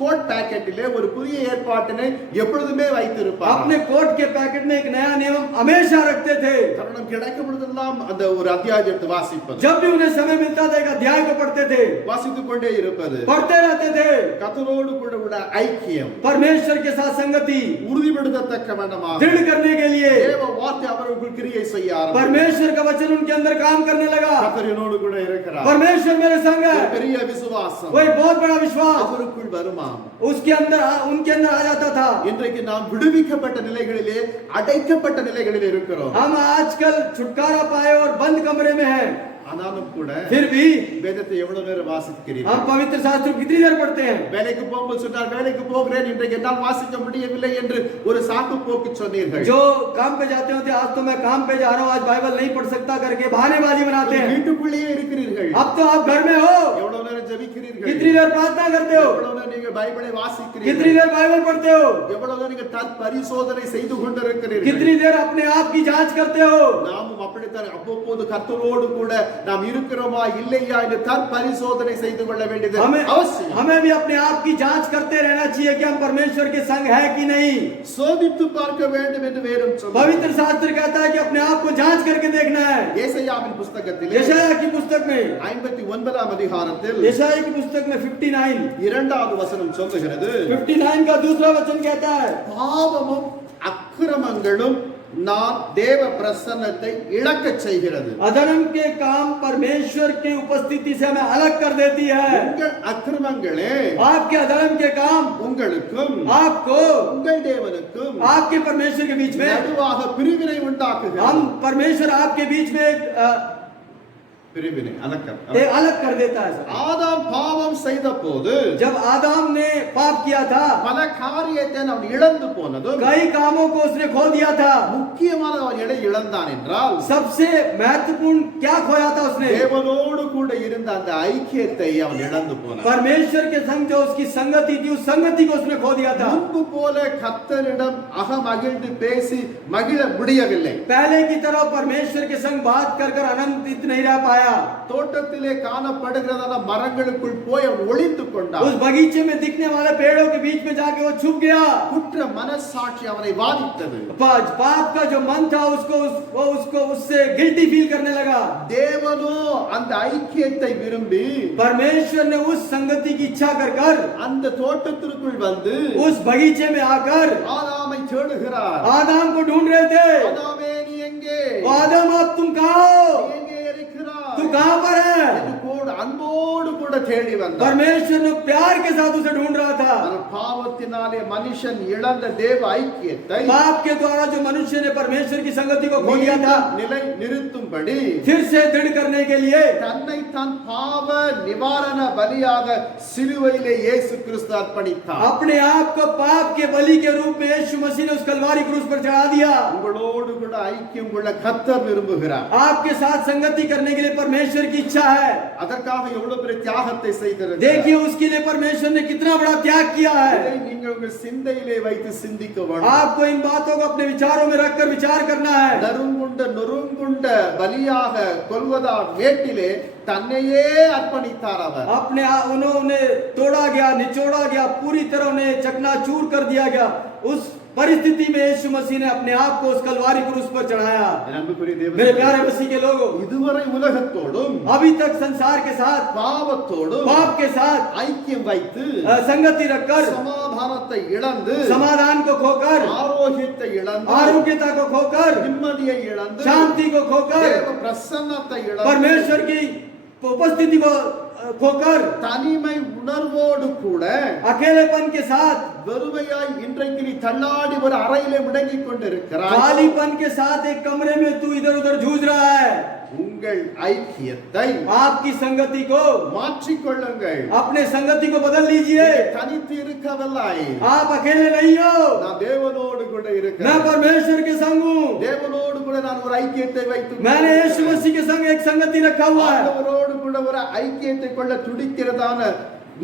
கோட் பாக்கெட்டிலே ஒரு புதிய ஏற்பாட்டினை எப்பொழுதுமே வைத்திருப்பார். अपने कोट के पैकेट में एक नया नियम हमेशा रखते थे। தருணம் கிடைக்கும் பொழுதெல்லாம் அந்த ஒரு அத்தியாயத்தை எடுத்து வாசிப்பது, जब भी उन्हें समय मिलता था एक अध्याय को पढ़ते थे, வாசித்துக் கொண்டே இருப்பது, पढ़ते रहते थे। கர்த்தரோடு கூட உள்ள ஐக்கியம் परमेश्वर के साथ संगति உறுதிப்படுத்தத்தக்க வண்ணமாக दृढ़ करने के लिए தேவ வார்த்தை அவர்களுக்குள் கிரியை செய்ய ஆரம்பித்தது. परमेश्वर का वचन उनके अंदर काम करने लगा। கர்த்தரோடு கூட இருக்கிறார். परमेश्वर मेरे संग है, ஒரு பெரிய விசுவாசம் वो एक बहुत बड़ा विश्वास அவருக்குள் வருமா? उसके अंदर उनके अंदर आ जाता था। இன்றைக்கு நாம் விடுவிக்கப்பட்ட நிலைகளிலே அடைக்கப்பட்ட நிலைகளிலே இருக்கிறோம். हम आजकल छुटकारा पाए और बंद कमरे में हैं, ஆனாலும் கூட फिर भी வேதத்தை எவ்வளவு நேரம் வாசிக்கிறீர்கள்? हम पवित्र शास्त्र कितनी देर पढ़ते हैं। வேலைக்கு போகும்போது சொன்னார், வேலைக்கு போகிறேன் இன்றைக்கு என்னால் வாசிக்க முடியவில்லை என்று ஒரு சாக்கு போக்கு சொன்னீர்கள். जो काम पे जाते होते आज तो मैं काम पे जा रहा हूँ, आज बाइबल नहीं पढ़ सकता करके बहानेबाजी बनाते हैं। வீட்டுக்குள்ளேயே இருக்கிறீர்கள். अब तो आप घर में हो, எவ்வளவு நேரம் ஜெபிக்கிறீர்கள்? कितनी देर प्रार्थना करते हो, எவ்வளவு நேரம் நீங்க பைபிளை कितनी வாசிக்கிறீர்கள்? देर बाइबल पढ़ते हो, எவ்வளவு நேரம் நீங்க பரிசோதனை செய்து கொண்டிருக்கிறீர்கள்? कितनी देर अपने आप की जांच करते हो। நாமும் அப்படித்தான் அவ்வப்போது கர்த்தரோடு கூட நாம் இருக்கிறோமா இல்லையா என்று பரிசோதனை செய்து கொள்ள வேண்டியது அவசியம். हमें भी अपने आप की जांच करते रहना चाहिए कि हम परमेश्वर के संग है कि नहीं। சோதித்து பார்க்க வேண்டும் என்று வேதம் சொல்லுகிறது. पवित्र शास्त्र कहता है कि अपने आप को जांच करके देखना है। ஏசாயாவின் புத்தகத்திலே यशायाह की पुस्तक में 59ஆம் அதிகாரத்தில் यशायाह की पुस्तक में 59 இரண்டாவது வசனம் சொல்லுகிறது, 59 का दूसरा वचन कहता है, பாவமும் அக்கிரமங்களும் நான் தேவ பிரசன்னத்தை இழக்கச் செய்கிறது. अधर्म के काम परमेश्वर की उपस्थिति से हमें अलग कर देती है। உங்கள் அக்கிரமங்களே आपके अधर्म के काम உங்களுக்கும் आपको உங்கள் தேவனுக்கும் आपके परमेश्वर के बीच में, நடுவாக பிரிவினை உண்டாக்குகிறது. हम परमेश्वर आपके बीच में பிரிவினை अलग कर देता है। ஆதாம் பாவம் செய்த போது जब आदम ने पाप किया था, பல காரியத்தை அவன் இழந்து போனதும் कई कामों को उसने खो दिया था। முக்கியமான அவன் எதை இழந்தான் என்றால் सबसे महत्वपूर्ण क्या खोया था उसने? தேவனோடு கூட இருந்த அந்த ஐக்கியத்தை அவன் இழந்து போனான். परमेश्वर के संग जो उसकी संगति थी, उस संगति को उसने खो दिया था। முன்பு போல கர்த்தரிடம் அகமகிழ்ந்து பேசி மகிழ முடியவில்லை. पहले की तरह परमेश्वर के संग बात कर कर आनंदित नहीं रह पाया। தோட்டத்திலே காணப்படுகிறதான மரங்களுக்குள் போய் அவன் ஒளிந்து கொண்டான். उस बगीचे में दिखने वाले पेड़ों के बीच में जाके वो छुप गया। குற்ற மனசாட்சி அவனை வாதித்தது. पाप का जो मन था उसको उससे गिल्टी फील करने लगा। தேவனோ அந்த ஐக்கியத்தை விரும்பி परमेश्वर ने उस संगति की इच्छा कर कर அந்த தோட்டத்திற்குள் வந்து उस बगीचे में आकर ஆதாமை தேடுகிறார். आदम को ढूंढ रहे थे। ஆதாமே நீ எங்கே? आदम अब तुम कहाँ हो? நீ எங்கே இருக்கிறாய்? तू कहाँ पर है? என்று கூட அன்போடு கூட தேடி வந்தார். परमेश्वर ने प्यार के साथ उसे ढूंढ रहा था। ஆனால் பாவத்தினாலே மனுஷன் இழந்த தேவ ஐக்கியத்தை पाप के द्वारा जो मनुष्य ने परमेश्वर की संगति को खो दिया था, நிலை நிறுத்தும்படி फिर से दृढ़ करने के लिए தன்னை தான் பாவ நிவாரண பலியாக சிலுவையிலே இயேசு கிறிஸ்து அர்ப்பணித்தார். अपने आप को पाप के बलि के रूप में यीशु मसीह ने उस कलवारी क्रूस पर चढ़ा दिया। உங்களோடு கூட ஐக்கியம் கொள்ள கர்த்தர் விரும்புகிறார். आपके साथ संगति करने के लिए परमेश्वर की इच्छा है। அதற்காக எவ்வளவு பெரிய தியாகத்தை செய்திருக்கிறார். देखिए उसके लिए परमेश्वर ने कितना बड़ा त्याग किया है। இதை நீங்கள் உங்கள் சிந்தையிலே வைத்து சிந்திக்க வேண்டும். आपको इन बातों को अपने विचारों में रखकर विचार करना है। நொறுங்குண்ட பலியாக கொல்வதா வேட்டிலே தன்னையே அர்ப்பணித்தார் அவர். अपने उन्हें तोड़ा गया, निचोड़ा गया, पूरी तरह उन्हें चकनाचूर कर दिया गया। उस परिस्थिति में यीशु मसीह ने अपने आप को उस कलवारी क्रूस पर चढ़ाया। मेरे प्यारे मसीह के लोगों, இதுவரை உலகத்தோடும் अभी तक संसार के साथ, பாவத்தோடும் पाप के साथ ஐக்கியம் வைத்து संगति रखकर, சமாதானத்தை இழந்து समाधान को खोकर, ஆரோக்கியத்தை இழந்து आरोग्यता को खोकर, நிம்மதியை இழந்து शांति को खोकर, தேவ பிரசன்னத்தை இழந்து परमेश्वर की उपस्थिति को खोकर, தனிமை உணர்வோடு கூட अकेलेपन के साथ, வெறுமையாய் இன்றைக்கு நீ தள்ளாடி ஒரு அறையிலே முடங்கிக் கொண்டிருக்கிறாய். खालीपन के साथ एक कमरे में तू इधर उधर जूझ रहा है। உங்கள் ஐக்கியத்தை आपकी संगति को மாற்றிக்கொள்ளுங்கள். अपने संगति को बदल लीजिए। தனித்து இருக்கவில்லை, आप अकेले नहीं हो, நான் தேவனோடு கூட मैं இருக்கிறேன். परमेश्वर के संग हूँ। தேவனோடு கூட நான் ஒரு ஐக்கியத்தை வைத்து मैंने यीशु मसीह के संग एक संगति रखा हुआ है। ஆண்டவரோடு கூட ஒரு ஐக்கியத்தை கொள்ள துடிக்கிறதான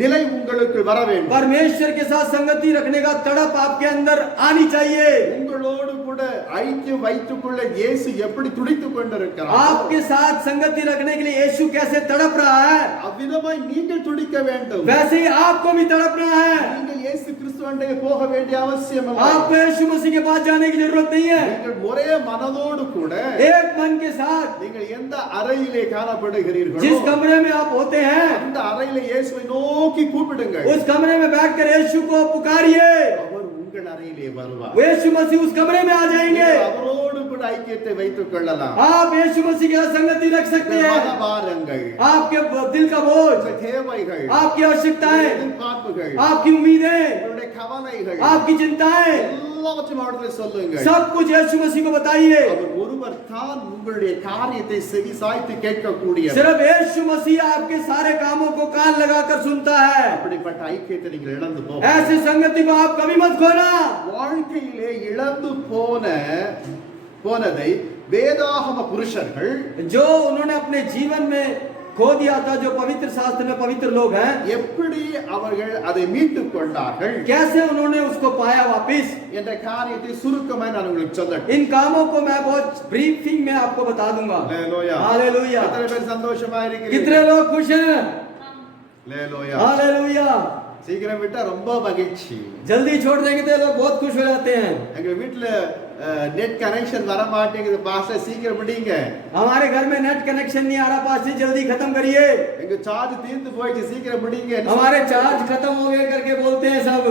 நிலை உங்களுக்கு வர வேண்டும். परमेश्वर के साथ संगति रखने का तड़प आपके अंदर आनी चाहिए। உங்களோடு கூட ஐக்கியம் வைத்துக் கொள்ள இயேசு எப்படி துடித்துக் கொண்டிருக்கிறார், आपके साथ संगति रखने के लिए यीशु कैसे तड़प रहा है, அவ்விதமாய் நீங்கள் துடிக்க வேண்டும். वैसे ही आपको भी तड़पना है। நீங்கள் இயேசு கிறிஸ்துவண்டே போக வேண்டிய அவசியம் இல்லை. आपको यीशु मसीह के पास जाने की जरूरत नहीं है। நீங்கள் ஒரே மனதோடு கூட एक मन के साथ நீங்கள் எந்த அறையிலே காணப்படுகிறீர்களோ जिस कमरे में आप होते हैं, அந்த அறையிலே இயேசுவை நோக்கி கூப்பிடுங்கள். उस कमरे में बैठकर यीशु को पुकारिए। அவர் உங்கள் அறையிலே வருவார். यीशु मसीह उस कमरे में आ जाएंगे। அவரோடு கூட ஐக்கியத்தை வைத்துக் கொள்ளலாம். आप यीशु मसीह के साथ संगति रख सकते हैं। மனபாரங்கள், आपके दिल का बोझ, உங்கள் தேவைகள், आपकी आवश्यकताएं, எதிர்பார்ப்புகள், आपकी उम्मीदें, உங்களுடைய கவலைகள் आपकी चिंताएं, எல்லாவற்றையும் அவரிடத்தில் சொல்லுங்கள். सब कुछ यीशु मसीह को बताइए। அவர் ஒருவர் தான் உங்களுடைய காரியத்தை செவி சாய்த்து கேட்கக்கூடியவர். सिर्फ यीशु मसीह आपके सारे कामों को कान लगाकर सुनता है। அப்படிப்பட்ட ஐக்கியத்தை நீங்கள் இழந்து போக ऐसी संगति को आप कभी मत खोना। வாழ்க்கையிலே இழந்து போனதை வேதாகம புருஷர்கள் जो उन्होंने अपने जीवन में खो दिया था, जो पवित्र शास्त्र में पवित्र लोग हैं, எப்படி அவர்கள் அதை மீட்டுக் கொண்டார்கள் कैसे उन्होंने उसको पाया वापिस, என்ற காரியத்தை சுருக்கமாய் நான் உங்களுக்கு சொல்லட்டும். इन कामों को मैं बहुत ब्रीफिंग में आपको बता दूंगा। ஹalleluya. हालेलुया। எத்தனை பேர் சந்தோஷமா இருக்கிறீங்க? कितने लोग खुश हैं? ஹalleluya. हालेलुया। சீக்கிரம் விட்டா ரொம்ப மகிழ்ச்சி. जल्दी छोड़ देंगे तो ये लोग बहुत खुश हो जाते हैं। எங்க வீட்டுல நெட் கனெக்ஷன் வர மாட்டேங்குது பாஸ்டர், சீக்கிரம் முடிங்க. हमारे घर में नेट कनेक्शन नहीं आ रहा पास्टर, जल्दी खत्म करिए। எங்க சார்ஜ் தீர்ந்து போயிடுச்சு, சீக்கிரம் முடிங்க हमारे चार्ज खत्म हो गए करके बोलते हैं सब।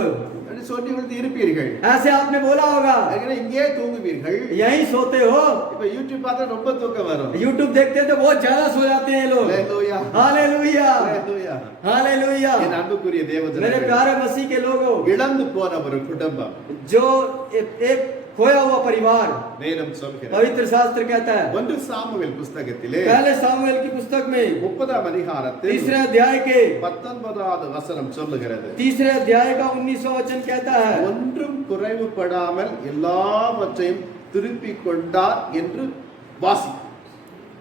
சொல்லி இருப்பீர்கள். ऐसे आपने बोला होगा, ஏன்னா இங்கே தூங்குவீர்கள். यहीं सोते हो. இப்ப யூடியூப் பார்த்தா ரொம்ப தூக்கம் வரும். यूट्यूब देखते हैं तो बहुत ज्यादा सो जाते हैं लोग. ஹalleluya हालेलुया, ஹalleluya. हालेलुया. என் அன்புக்குரிய मेरे தேவஜனங்களே, प्यारे मसीह के लोगों, இழந்து போன ஒரு குடும்பம் जो एक खोया हुआ परिवार, வேதம் சொல்கிறது. पवित्र शास्त्र कहता है, 1 சாமுவேல் புத்தகத்திலே पहले सामुएल की पुस्तक में 30ஆம் அதிகாரத்தில் तीसरे अध्याय के 19வது வசனம் சொல்லுகிறது. तीसरे अध्याय का 19वां वचन कहता है, ஒன்றும் குறைவுபடாமல் எல்லாவற்றையும் திருப்பிக் கொண்டார் என்று வாசி.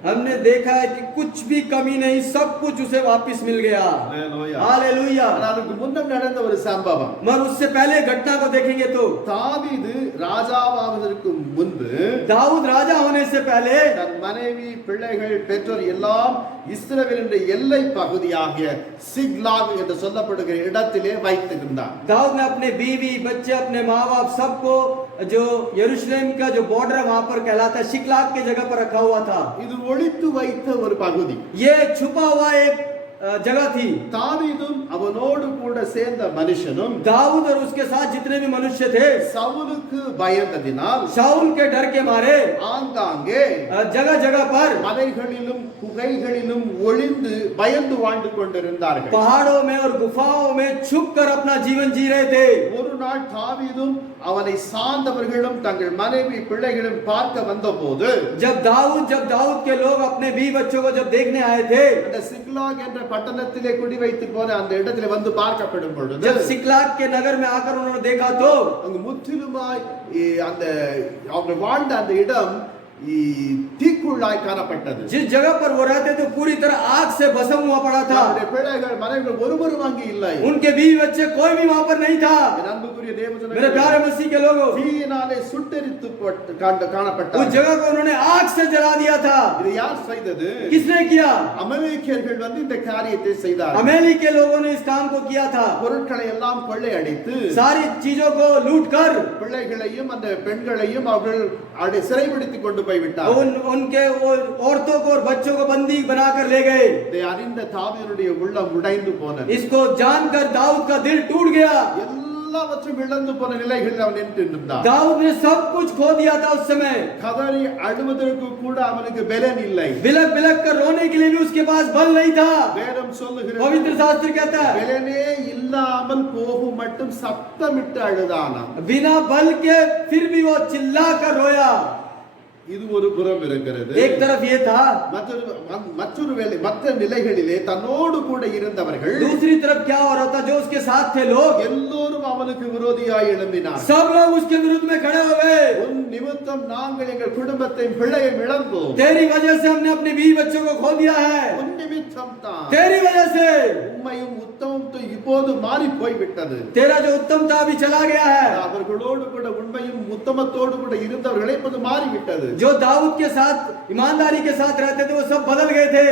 हमने देखा है कि कुछ भी कमी नहीं, सब कुछ उसे वापस मिल गया. ஹalleluya. हालेलुया. அதுக்கு முன்னர் நடந்த ஒரு சம்பவம். मगर उससे पहले घटना को देखेंगे तो தாவீது ராஜாவாவதற்கு முன்பு दाऊद राजा होने से पहले தன் மனைவி பிள்ளைகள் பெற்றோர் எல்லாம் இஸ்ரவேலின் எல்லை பகுதியாகிய சிக்லாக் என்று சொல்லப்படுகிற இடத்திலே வைத்திருந்தார். दाऊद ने अपने बीवी बच्चे अपने माँ बाप सबको जो यरूशलेम का जो बॉर्डर है वहां पर कहलाता है शिकलाग के जगह पर रखा हुआ था. இது ஒளித்து வைத்த ஒரு பகுதி. ये छुपा हुआ एक जगह थी. தாவீதும் அவனோடு கூட சேர்ந்த மனுஷனும் दाऊद और उसके साथ जितने भी मनुष्य थे சவுலுக்கு பயந்ததினால் शाऊल के डर के मारे ஆங்காங்கே जगह जगह पर மலைகளிலும் குகைகளிலும் ஒளிந்து பயந்து வாழ்ந்து கொண்டிருந்தார்கள். पहाड़ों में और गुफाओं में छुप कर अपना जीवन जी रहे थे. ஒரு நாள் தாவீதும் அவனை சார்ந்தவர்களும் தங்கள் மனைவி பிள்ளைகளும் பார்க்க வந்தபோது जब दाऊद के लोग अपने बीवी बच्चों को जब देखने आए थे, அந்த சிக்லாக் என்ற பட்டணத்திலே குடி வைத்து போன அந்த இடத்திலே வந்து பார்க்கப்படும் பொழுது जब सिकलाग के नगर में आकर उन्होंने देखा तो அங்கு முற்றிலுமாய் அந்த அவங்க வாழ்ந்த அந்த இடம் தீக்குள்ளாய் காணப்பட்டது. जिस जगह पर वो रहते थे पूरी तरह आग से भस्म हुआ पड़ा था. அவருடைய பிள்ளைகள் மனைவிகள் ஒருவரும் அங்கே இல்லை. उनके बीवी बच्चे कोई भी वहां पर नहीं था. என் அன்புக்குரிய தேவஜனங்களே, मेरे प्यारे मसीह के लोगों, தீயினாலே சுட்டெரித்து காணப்பட்டார். उस जगह को उन्होंने आग से जला दिया था. இது யார் செய்தது? किसने किया? அமெரிக்கர்கள் வந்து இந்த காரியத்தை செய்தார்கள். अमेरिकी के लोगों ने इस काम को किया था. பொருட்களை எல்லாம் கொள்ளையடித்து सारी चीजों को लूट कर பிள்ளைகளையும் அந்த பெண்களையும் அவர்கள் சிறைபிடித்துக் கொண்டு போய் விட்டார்கள். उनके औरतों को और बच्चों को बंदी बनाकर ले गए. இதை அறிந்த தாவீதுடைய உள்ளம் உடைந்து போனது. इसको जानकर दाऊद का दिल टूट गया. எல்லாவற்றையும் இழந்து போன நிலைகளில் அவன் நின்று இருந்தான். दाऊद ने सब कुछ खो दिया था उस समय. கதறி அழுவதற்கு கூட அவனுக்கு பலன் இல்லை. बिलक बिलक कर रोने के लिए भी उसके पास बल नहीं था. வேதம் சொல்லுகிறது, पवित्र शास्त्र कहता है, பலனே இல்லாமல் போகும் மட்டும் சத்தமிட்டு அழுதானாம். बिना बल के फिर भी वो चिल्ला कर रोया. இது ஒரு புறம் இருக்கிறது. एक तरफ ये था, மற்ற நிலைகளிலே தன்னோடு கூட இருந்தவர்கள் दूसरी तरफ क्या हो रहा था, जो उसके साथ थे लोग எல்லோரும் அவனுக்கு விரோதியாய் எழும்பினார். सब लोग उसके विरुद्ध में खड़े हो गए. உன் நிமித்தம் நாங்கள் எங்கள் குடும்பத்தையும் பிள்ளையும் இழந்தோம். तेरी वजह से हमने अपने बीवी बच्चों को खो दिया है. உன் நிமித்தம் தான் तेरी वजह से உண்மையும் உத்தமம் இப்போது மாறி போய்விட்டது. तेरा जो उत्तम था अभी चला गया है. அவர்களோடு கூட உண்மையும் உத்தமத்தோடு கூட இருந்தவர்களை இப்போது மாறிவிட்டது. जो दाऊद के साथ ईमानदारी के साथ रहते थे वो सब बदल गए थे.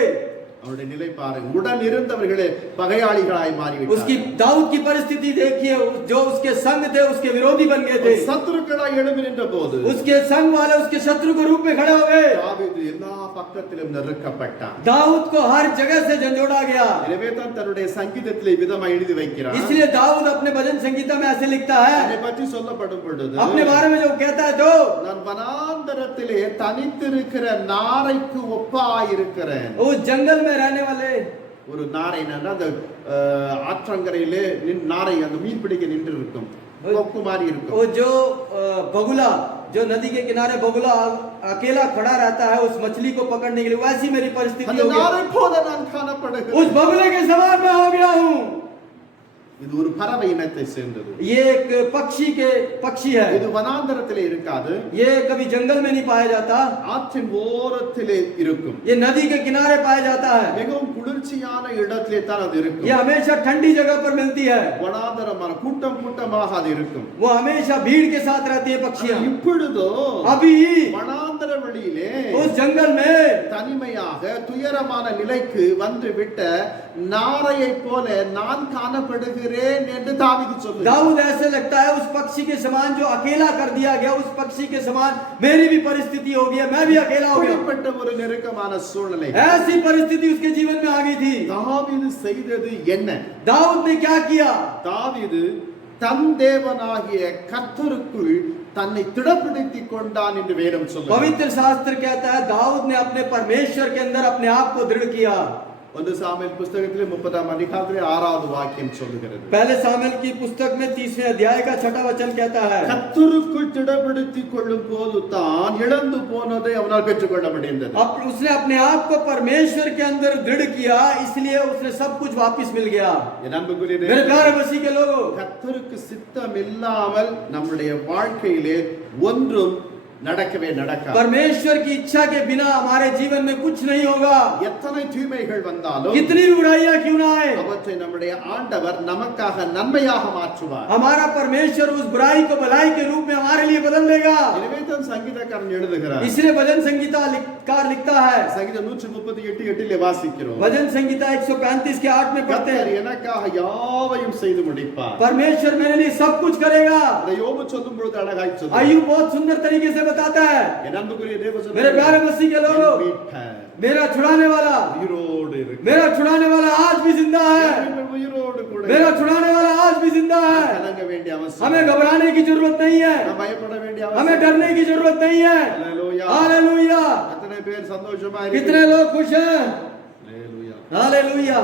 அவருடைய நிலை பாருங்க, உடன் இருந்தவர்களே பகையாளிகளாய் उसकी மாறிவிட்டார்கள். दाऊद की परिस्थिति देखिए, जो उसके संग थे उसके विरोधी बन गए थे. சத்துருக்களாய் எழும்பி நின்ற போது उसके संग वाले उसके शत्रु के रूप में खड़े हो गए. தாவீது எல்லா பக்கத்திலும் நெருக்கப்பட்டான். दाऊद को हर जगह से झंझोड़ा गया. எனவே தான் தன்னுடைய சங்கீதத்திலே விதமாக எழுதி வைக்கிறார். इसलिए दाऊद अपने भजन संगीता में ऐसे लिखता है, அதை பற்றி சொல்லப்படும் பொழுது अपने बारे में जो कहता है तो நான் வனாந்தரத்திலே தனித்திருக்கிற நாரைக்கு ஒப்பாயிருக்கிறேன். उस जंगल में रहने वाले ஒரு நாரை அந்த ஆற்றங்கரையிலே நாரை அந்த மீன் பிடிக்க நின்று இருக்கும், கொக்கு மாதிரி இருக்கும். वो जो बगुला, जो नदी के किनारे बगुला अकेला खड़ा रहता है उस मछली को पकड़ने के लिए, वैसी मेरी परिस्थिति அந்த हो गई. நாரை போல நான் காணப்படுகிறேன். उस बगुले के समान मैं हो गया हूँ. இது ஒரு பறவை இனத்தை சேர்ந்தது. ये एक पक्षी है. இது வனாந்தரத்திலே இருக்காது, ये कभी जंगल में नहीं पाया जाता. ஆற்றின் ஓரத்திலே இருக்கும். ये नदी के किनारे पाया जाता है. மிகவும் குளிர்ச்சியான இடத்திலே தான் அது இருக்கும். ये हमेशा ठंडी जगह पर मिलती है. வனாந்தரமான கூட்டம் கூட்டமாக அது இருக்கும். वो हमेशा भीड़ के साथ रहती है पक्षियां. இப்பொழுதோ अभी வனாந்தர வெளியிலே उस जंगल में தனிமையாக துயரமான நிலைக்கு வந்து விட்ட நாரையை போல நான் காணப்படுகிறேன் என்று தாவீது சொல்லுகிறார். दाऊद ऐसे लगता है उस पक्षी के समान जो अकेला कर दिया गया, उस पक्षी के समान मेरी भी परिस्थिति हो गई है, मैं भी अकेला हो गया. இப்படிப்பட்ட ஒரு நெருக்கமான சூழ்நிலை ऐसी परिस्थिति उसके जीवन में आ गई थी. தாவீது செய்தது என்ன? दाऊद ने क्या किया? தாவீது தன் தேவனாகிய கர்த்தருக்குள் தன்னை திடப்படுத்திக் கொண்டான் என்று வேதம் சொல்லுகிறது. पवित्र शास्त्र कहता है दाऊद ने अपने परमेश्वर के अंदर अपने आप को दृढ़ किया. 1 சாமுவேல் புத்தகத்திலே 30ஆம் அதிகாரத்திலே 6வது வாக்கியம் சொல்லுகிறது. पहले सामुएल की पुस्तक में 30वें अध्याय का 6वां वचन कहता है, கர்த்தருக்குள் திடப்படுத்திக் கொள்ளும் போது தான் இழந்து போனதை அவனால் பெற்றுக்கொள்ள முடிந்தது. अब उसने अपने आप को परमेश्वर के अंदर दृढ़ किया, इसलिए उसने सब कुछ वापस मिल गया. என் அன்புக்குரிய मेरे தேவனே, प्यारे मसीह के लोगों, கர்த்தருக்கு சித்தம் இல்லாமல் நம்முடைய வாழ்க்கையிலே ஒன்றும் நடக்கவே நடக்காது. परमेश्वर की इच्छा के बिना हमारे जीवन में कुछ नहीं होगा. எத்தனை தீமைகள் வந்தாலும் कितनी भी बुराइयां क्यों ना आए, அவற்றை நம்முடைய ஆண்டவர் நமக்காக நன்மையாக மாற்றுவார். हमारा परमेश्वर उस बुराई को भलाई के रूप में हमारे लिए बदल देगा. எனவே தான் சங்கீதக்காரன் எழுதுகிறார். इसलिए भजन संगीता कार लिखता है, சங்கீதம் 138:8 வாசிக்கிறோம். भजन संगीता 135 के 8 में पढ़ते கர்த்தர் हैं, எனக்காக யாவையும் செய்து முடிப்பார். परमेश्वर मेरे लिए सब कुछ करेगा. அதை யோபு சொல்லும் பொழுது அழகாய் சொல்லுகிறார். अय्यूब बहुत सुंदर तरीके से बताता है, என் அன்புக்குரிய தேவசனே, मेरे प्यारे मसीह के लोगों, मेरा छुड़ाने वाला, உயிரோடு இருக்கு. मेरा छुड़ाने वाला आज भी जिंदा है. உயிரோடு கூட मेरा छुड़ाने वाला आज भी जिंदा है. கலங்க வேண்டிய அவசியம் हमें घबराने की जरूरत नहीं है, நாம் பயப்பட வேண்டிய हमें அவசியம் डरने की जरूरत नहीं है. ஹalleluya. हालेलुया. எத்தனை பேர் சந்தோஷமா कितने लोग खुश हैं? ஹalleluya. हालेलुया.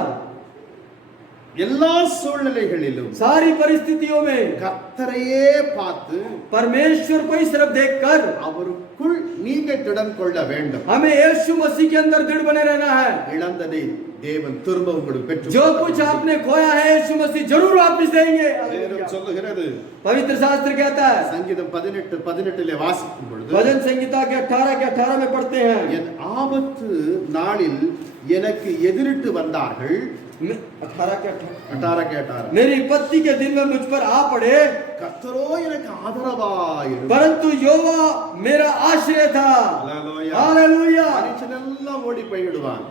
எல்லா சூழ்நிலைகளிலும் सारी परिस्थितियों में கர்த்தரையே பார்த்து परमेश्वर को ही सिर्फ देखकर அவருக்குள் நீங்க திடம் கொள்ள வேண்டும். हमें यीशु मसीह के अंदर दृढ़ बने रहना है. இழந்ததை தேவன் திரும்ப உங்களுக்கு பெற்று जो कुछ आपने खोया है यीशु मसीह जरूर वापस देंगे. வேதம் சொல்லுகிறது. पवित्र शास्त्र कहता है, சங்கீதம் 18:18 வாசிக்கும் பொழுது भजन संगीता के 18 में पढ़ते हैं, என் ஆபத்து நாளில் எனக்கு எதிரிட்டு வந்தார்கள். 18 मेरी विपत्ति के दिन में मुझ पर आ पड़े, கர்த்தரோ எனக்கு ஆதரவாயிருந்தார். परंतु यहोवा मेरा आश्रय था. ஹalleluya. हालेलुया. மனுஷனெல்லாம் ஓடி போய்விடுவான்.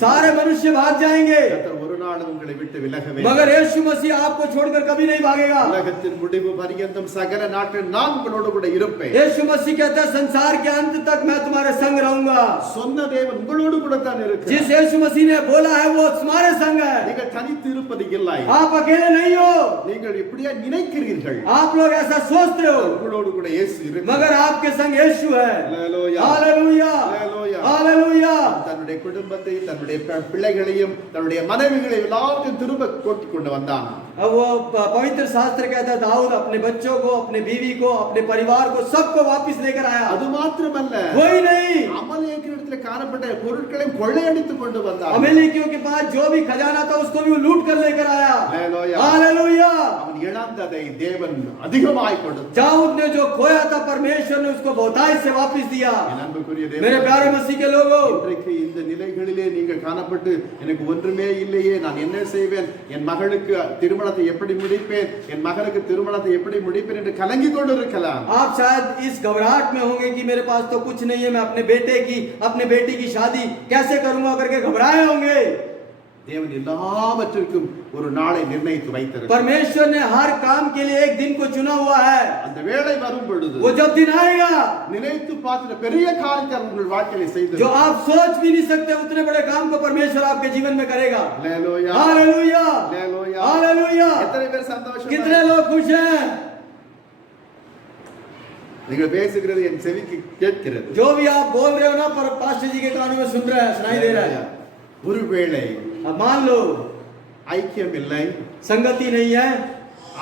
सारे मनुष्य भाग जाएंगे, கர்த்தர் ஒரு நாள் உங்களை விட்டு விலகவே मगर यीशु मसीह आपको छोड़कर कभी नहीं भागेगा. உலகத்தின் முடிவு பரியந்தம் சகல நாட்கள் நான் உங்களோடு கூட இருப்பேன். यीशु मसीह कहता है, संसार के अंत तक मैं तुम्हारे संग रहूंगा. சொன்ன தேவன் உங்களோடு கூட தான் இருக்கிறார். जिस यीशु मसीह ने बोला है वो तुम्हारे संग है. நீங்கள் தனித்து இருப்பது இல்லை. आप अकेले नहीं हो. நீங்கள் இப்படியா நினைக்கிறீர்கள். आप लोग ऐसा सोचते हो, உங்களோடு கூட இயேசு இருக்கிறார். मगर आपके संग यीशु है. ஹalleluya. हालेलुया. ஹalleluya. हालेलुया. தன்னுடைய குடும்பத்தை, தன்னுடைய பிள்ளைகளையும், தன்னுடைய மனைவிகளையும் எல்லாத்தையும் திரும்ப கூட்டி கொண்டு வந்தான். अब वो पवित्र शास्त्र कहता है, दाऊद अपने बच्चों को, अपने बीवी को, अपने परिवार को, सबको वापस लेकर आया. அது மாத்திரமல்ல, कोई नहीं, அமலேக்கியரிடத்திலே காணப்பட்ட பொருட்களையும் கொள்ளையடித்துக் கொண்டு வந்தான். अमेलेकियों के पास जो भी खजाना था उसको भी वो लूट कर लेकर आया. ஹalleluya. हालेलुया. அவன் இழந்ததை தேவன் அதிகமாய் கொடுத்தார். दाऊद ने जो खोया था परमेश्वर ने उसको बहुतायत से वापस दिया. என் அன்புக்குரிய मेरे தேவனே, प्यारे मसीह के लोगों, இன்றைக்கு இந்த நிலைகளிலே நீங்கள் காணப்பட்டு எனக்கு ஒன்றுமே இல்லையே, நான் என்ன செய்வேன், என் மகளுக்கு திருமணத்தை எப்படி முடிப்பேன், என் மகனுக்கு திருமணத்தை எப்படி முடிப்பேன் என்று கலங்கிக் கொண்டிருக்கலாம். आप शायद इस घबराहट में होंगे कि मेरे पास तो कुछ नहीं है, मैं अपने बेटे की, अपने बेटी की शादी कैसे करूंगा करके घबराए होंगे. தேவன் எல்லாவற்றிற்கும் ஒரு நாளை நிர்ணயித்து வைத்திருக்கிறார். परमेश्वर ने हर काम के लिए एक दिन को चुना हुआ है. அந்த வேளை வரும் பொழுது वो जब दिन आएगा, நினைத்து பார்க்கிற பெரிய காரியத்தை அவர் உங்கள் வாழ்க்கையில செய்து जो आप सोच भी नहीं सकते उतने बड़े काम को परमेश्वर आपके जीवन में करेगा. ஹalleluya. हालेलुया. ஹalleluya. हालेलुया. எத்தனை பேர் சந்தோஷமா कितने लोग खुश हैं? நீங்கள் பேசுகிறது என் செவிக்கு கேட்கிறது. जो भी आप बोल रहे हो ना, पर पास्टर जी के कानों में सुन रहा है, सुनाई दे रहा है. ஒருவேளை अब मान लो ஐக்கியம் இல்லை, संगति नहीं है,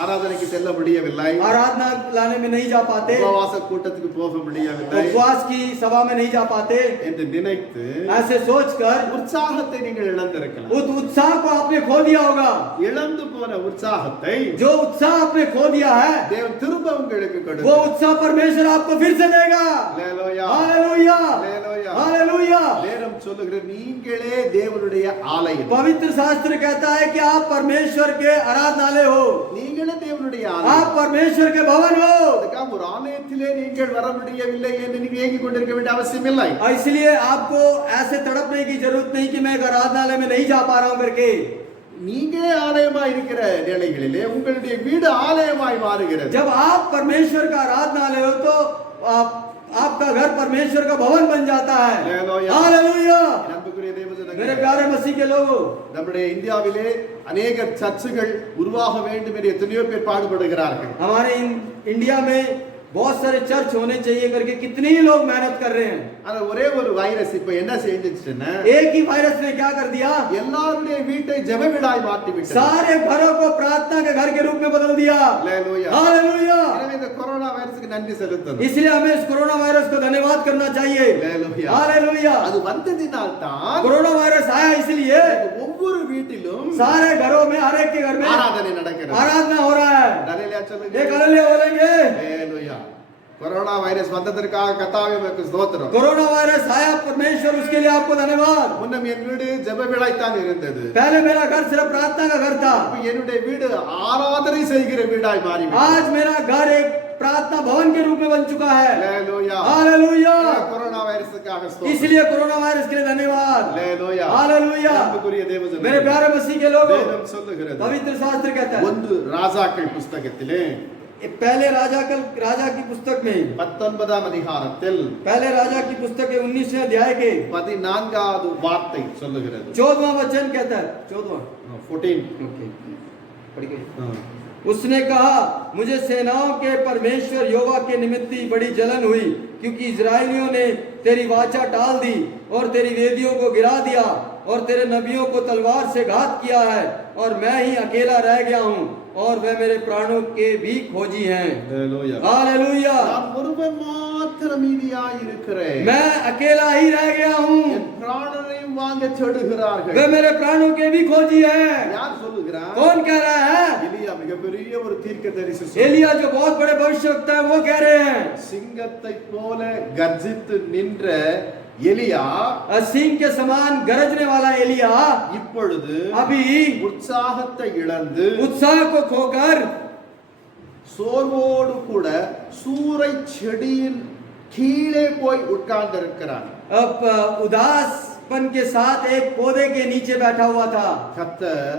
ஆராதனைக்கு செல்ல முடியவில்லை, आराधना लाने में नहीं जा पाते, உபவாச கூட்டத்துக்கு போக முடியவில்லை उपवास की सभा में नहीं जा पाते, என்று நினைத்து ऐसे सोचकर உற்சாகத்தை நீங்கள் இழந்திருக்கலாம். उस उत्साह को आपने खो दिया होगा. இழந்து போன உற்சாகத்தை जो उत्साह आपने खो दिया है, தேவன் திரும்ப உங்களுக்கு वो கொடுப்பார். उत्साह परमेश्वर आपको फिर से देगा. ஹalleluya. हालेलुया. ஹalleluya. हालेलुया. வேதம் சொல்லுகிறது நீங்களே தேவனுடைய ஆலயம். पवित्र शास्त्र कहता है कि आप परमेश्वर के आराधनालय हो, நீங்களே தேவனுடைய आप ஆலயம். परमेश्वर के भवन हो. அதுக்காக ஒரு ஆலயத்திலே நீங்கள் வர முடியவில்லை என்று நீங்கள் ஏங்கிக் கொண்டிருக்க வேண்டிய அவசியம் இல்லை. और इसलिए आपको ऐसे तड़पने की जरूरत नहीं कि मैं एक आराधनालय में नहीं जा पा रहा हूं करके. நீங்களே ஆலயமாய் இருக்கிற நிலைகளிலே உங்களுடைய வீடு ஆலயமாய் மாறுகிறது. जब आप परमेश्वर का आराधनालय हो तो आपका घर परमेश्वर का भवन बन जाता है. हालेलुया. हालेलुया. அன்புக்குரிய தேவ मेरे ஜனங்களே, प्यारे मसीह के लोगों, நம்முடைய இந்தியாவிலே அநேக சர்ச்சுகள் உருவாக வேண்டும் என்று எத்தனையோ பேர் பாடுபடுகிறார்கள். हमारे इंडिया में बहुत सारे चर्च होने चाहिए करके कितने ही लोग मेहनत कर रहे हैं। ஆனா ஒரே ஒரு வைரஸ் இப்ப என்ன செஞ்சிச்சுன்னா, एक ही वायरस ने क्या कर दिया, எல்லாருடைய வீட்டை ஜெப வீடாய் மாற்றி விட்டது. सारे घरों को प्रार्थना के घर के रूप में बदल दिया। அல்லேலூயா. हालेलुया। எனவே இந்த கொரோனா வைரஸுக்கு நன்றி செலுத்தணும். इसलिए हमें इस कोरोना वायरस को धन्यवाद करना चाहिए। அல்லேலூயா. हालेलुया। அது வந்ததினால் தான் कोरोना वायरस आया इसलिए ஒவ்வொரு வீட்டிலும் सारे घरों में, हर एक के घर में ஆராதனை நடக்கிறது. आराधना हो रहा है। அல்லேலூயா சொல்லுங்க. एक हालेलुया बोलेंगे। அல்லேலூயா. கொரோனா வைரஸ் வந்ததற்காக கர்த்தாவே உமக்கு ஸ்தோத்திரம். कोरोना वायरस आया, परमेश्वर उसके लिए आपको धन्यवाद। முன்னம் என் வீடு ஜெப வீடாய்த்தான் இருந்தது. पहले मेरा घर सिर्फ प्रार्थना का घर था, இப்ப என்னுடைய வீடு ஆராதனை செய்கிற வீடாய் மாறிவிட்டது. आज मेरा घर एक प्रार्थना भवन के रूप में बन चुका है। அல்லேலூயா. हालेलुया। கொரோனா வைரஸுக்காக ஸ்தோத்திரம். इसलिए कोरोना वायरस के लिए धन्यवाद। அல்லேலூயா. हालेलुया। அன்புக்குரிய தேவ ஜனங்களே, मेरे प्यारे मसीह के लोगों, வேதம் சொல்லுகிறது, पवित्र शास्त्र कहता है, ஒன்று ராஜாக்கள் புஸ்தகத்திலே पहले राजा की पुस्तक में, 19ஆம் அதிகாரத்தில் पहले राजा की पुस्तक के 19वें अध्याय के 14வது வார்த்தை சொல்லுகிறது. 14वां वचन कहता है, 14वां 14. पढ़ के। उसने कहा, मुझे सेनाओं के परमेश्वर यहोवा के निमित्त ही बड़ी जलन हुई, क्योंकि इजरायलियों ने तेरी वाचा टाल दी और तेरी वेदियों को गिरा दिया और तेरे नबियों को तलवार से घात किया है, और मैं ही अकेला रह गया हूँ और वे मेरे प्राणों के भी खोजी हैं। அல்லேலூயா. हालेलुया। நான் ஒருவன் மாத்திரம் மீதியாய் இருக்கிறேன். मैं अकेला ही रह गया हूँ, என் பிராணனையும் வாங்க தேடுகிறார்கள். वे मेरे प्राणों के भी खोजी हैं। யார் சொல்லுகிறார்? कौन कह रहा है? எலியா மிகப்பெரிய ஒரு தீர்க்கதரிசி. एलिया जो बहुत बड़े भविष्यवक्ता है, वो कह रहे हैं। சிங்கத்தை போல கர்ஜித்து நின்ற எலியா सिंह के समान गरजने वाला एलिया இப்பொழுது अभी உற்சாகத்தை இழந்து उत्साह को खोकर சோர்வோடு கூட சூறை செடியின் கீழே போய் உட்கார்ந்திருக்கிறான். अब उदासपन के साथ एक पौधे के नीचे बैठा हुआ था। கர்த்தர்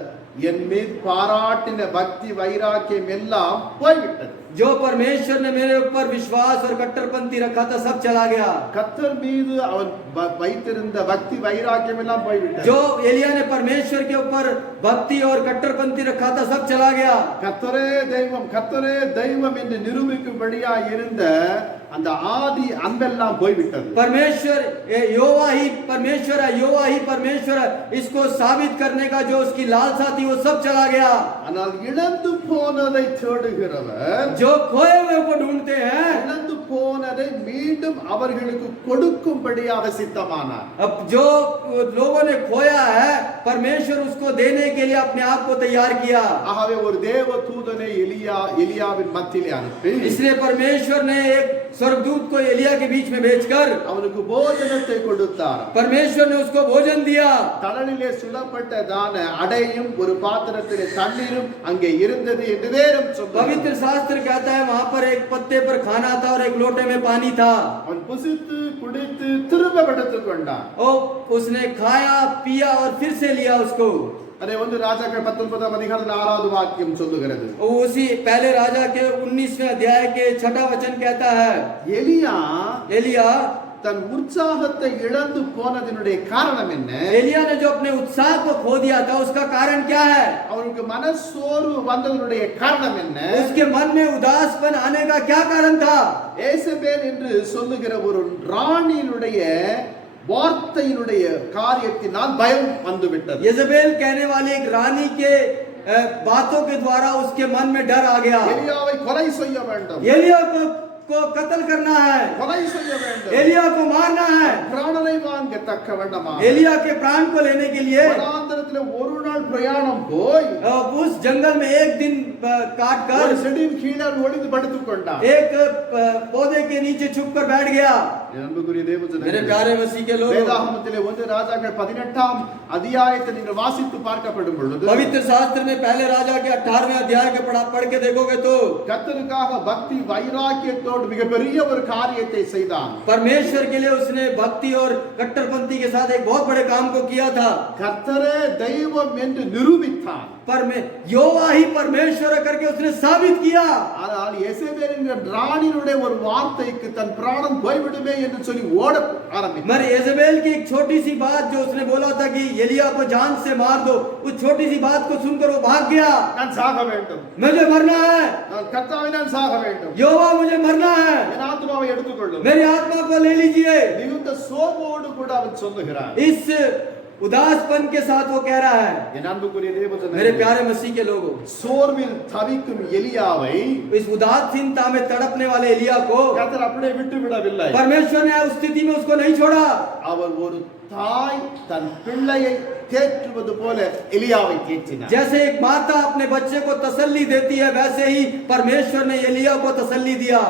என் மீது பாராட்டின பக்தி வைராக்கியம் எல்லாம் போய்விட்டது. जो परमेश्वर ने मेरे ऊपर विश्वास और कट्टरपंथी रखा था, सब चला गया। கர்த்தர் மீது அவன் வைத்திருந்த பக்தி வைராக்கியம் எல்லாம் போய்விட்டது. जो एलिया ने परमेश्वर के ऊपर भक्ति और कट्टरपंथी रखा था, सब चला गया। கர்த்தரே தெய்வம் என்று நிரூபிக்கும்படியா இருந்த அந்த ஆதி அன்பெல்லாம் போய்விட்டது. परमेश्वर यहोवा ही परमेश्वर है, यहोवा ही परमेश्वर है, इसको साबित करने का जो उसकी लालसा थी, वो सब चला गया। ஆனால் இழந்து போனதை தேடுகிறவர், जो खोए हुए को ढूंढते हैं, இழந்து போனதை மீண்டும் அவர்களுக்கு கொடுக்கும்படியாக சித்தமானார். अब जो लोगों ने खोया है, परमेश्वर उसको देने के लिए अपने आप को तैयार किया। ஆகவே ஒரு தேவ தூதனை எலியாவின் மத்தியிலே அனுப்பி, इसलिए परमेश्वर ने एक स्वर्गदूत को एलिया के बीच में भेजकर அவனுக்கு போஜனத்தை கொடுத்தார். परमेश्वर ने उसको भोजन दिया। தணலிலே சுடப்பட்டதான அடையும் ஒரு பாத்திரத்திலே தண்ணீரும் அங்கே இருந்தது என்று வேதம் சொல்லுகிறது. पवित्र शास्त्र कहता है, वहां पर एक पत्ते पर खाना था और एक लोटे में पानी था। அவன் புசித்து குடித்து திரும்ப படுத்துக் கொண்டான். और उसने खाया पिया और फिर से लिया उसको। அதே ஒன்று ராஜாக்கள் 19ஆம் அதிகாரத்தில் 6வது வாக்கியம் சொல்லுகிறது. उसी पहले राजा के 19वें अध्याय के 6वां वचन कहता है, एलिया தன் உற்சாகத்தை இழந்து போனதினுடைய காரணம் என்ன? एलिया ने जो अपने उत्साह को खो दिया था, उसका कारण क्या है? அவனுக்கு மனசோர்வு வந்ததனுடைய காரணம் என்ன? उसके मन में उदासपन आने का क्या कारण था? ஏசபேல் என்று சொல்லுகிற ஒரு ராணியினுடைய வார்த்தையினுடைய காரியத்தினால் பயம் வந்துவிட்டது. यजेबेल कहने वाली एक रानी के बातों के द्वारा उसके मन में डर आ गया। எலியாவை கொலை செய்ய வேண்டும், एलिया को कत्ल करना है, கொலை செய்ய வேண்டும், एलिया को मारना है, பிராணனை வாங்க தக்க வேண்டுமா? एलिया के प्राण को लेने के लिए வனாந்தரத்திலே ஒரு நாள் பிரயாணம் போய் उस जंगल में एक दिन काट कर ஒரு செடியின் கீழே ஒளிந்து படுத்துக் கொண்டான். एक पौधे के नीचे छुप कर बैठ गया। அன்புக்குரிய தேவ मेरे ஜனங்களே, प्यारे मसीह के लोग, வேதாகமத்திலே 1 ராஜாக்கள் 18ஆம் அத்தியாயத்தை நீங்கள் வாசித்து பார்க்கப்படும் பொழுது, पवित्र शास्त्र में पहले राजा के 18वें अध्याय के पढ़ के देखोगे तो கர்த்தருக்காக பக்தி வைராக்கியத்தோடு மிகப்பெரிய ஒரு காரியத்தை செய்தான். परमेश्वर के लिए उसने भक्ति और कट्टरपंथी के साथ एक बहुत बड़े काम को किया था, கர்த்தரே தெய்வம் என்று நிரூபித்தான். पर में यहोवा ही परमेश्वर है करके उसने साबित किया। ஆனால் எசேபேல் என்கிற ராணியினுடைய ஒரு வார்த்தைக்கு தன் பிராணம் போய்விடுமே என்று சொல்லி ஓட ஆரம்பித்தார். मगर यजेबेल की एक छोटी सी बात जो उसने बोला था कि एलिया को जान से मार दो, उस छोटी सी बात को सुनकर वो भाग गया। நான் சாக வேண்டும், मुझे मरना है, கர்த்தாவே நான் சாக வேண்டும், यहोवा मुझे मरना है, என் ஆத்துமாவை எடுத்துக்கொள்ளும். मेरी आत्मा को ले लीजिए। மிகுந்த சோர்வோடு கூட அவன் சொல்லுகிறான். इस उदासपन के साथ वो कह रहा है। என் அன்புக்குரிய தேவஜனங்களே, मेरे प्यारे मसीह के लोगों, சோர்வில் தவிக்கும் எலியாவை इस उदासीनता में तड़पने वाले एलिया को கர்த்தர் அப்படியே விட்டு விடவில்லை. परमेश्वर ने उस स्थिति में उसको नहीं छोड़ा। அவர் ஒரு தாய் தன் பிள்ளையை தேற்றுவது போல எலியாவை தேற்றினார். जैसे एक माता अपने बच्चे को तसल्ली देती है, वैसे ही परमेश्वर ने एलिया को तसल्ली दिया।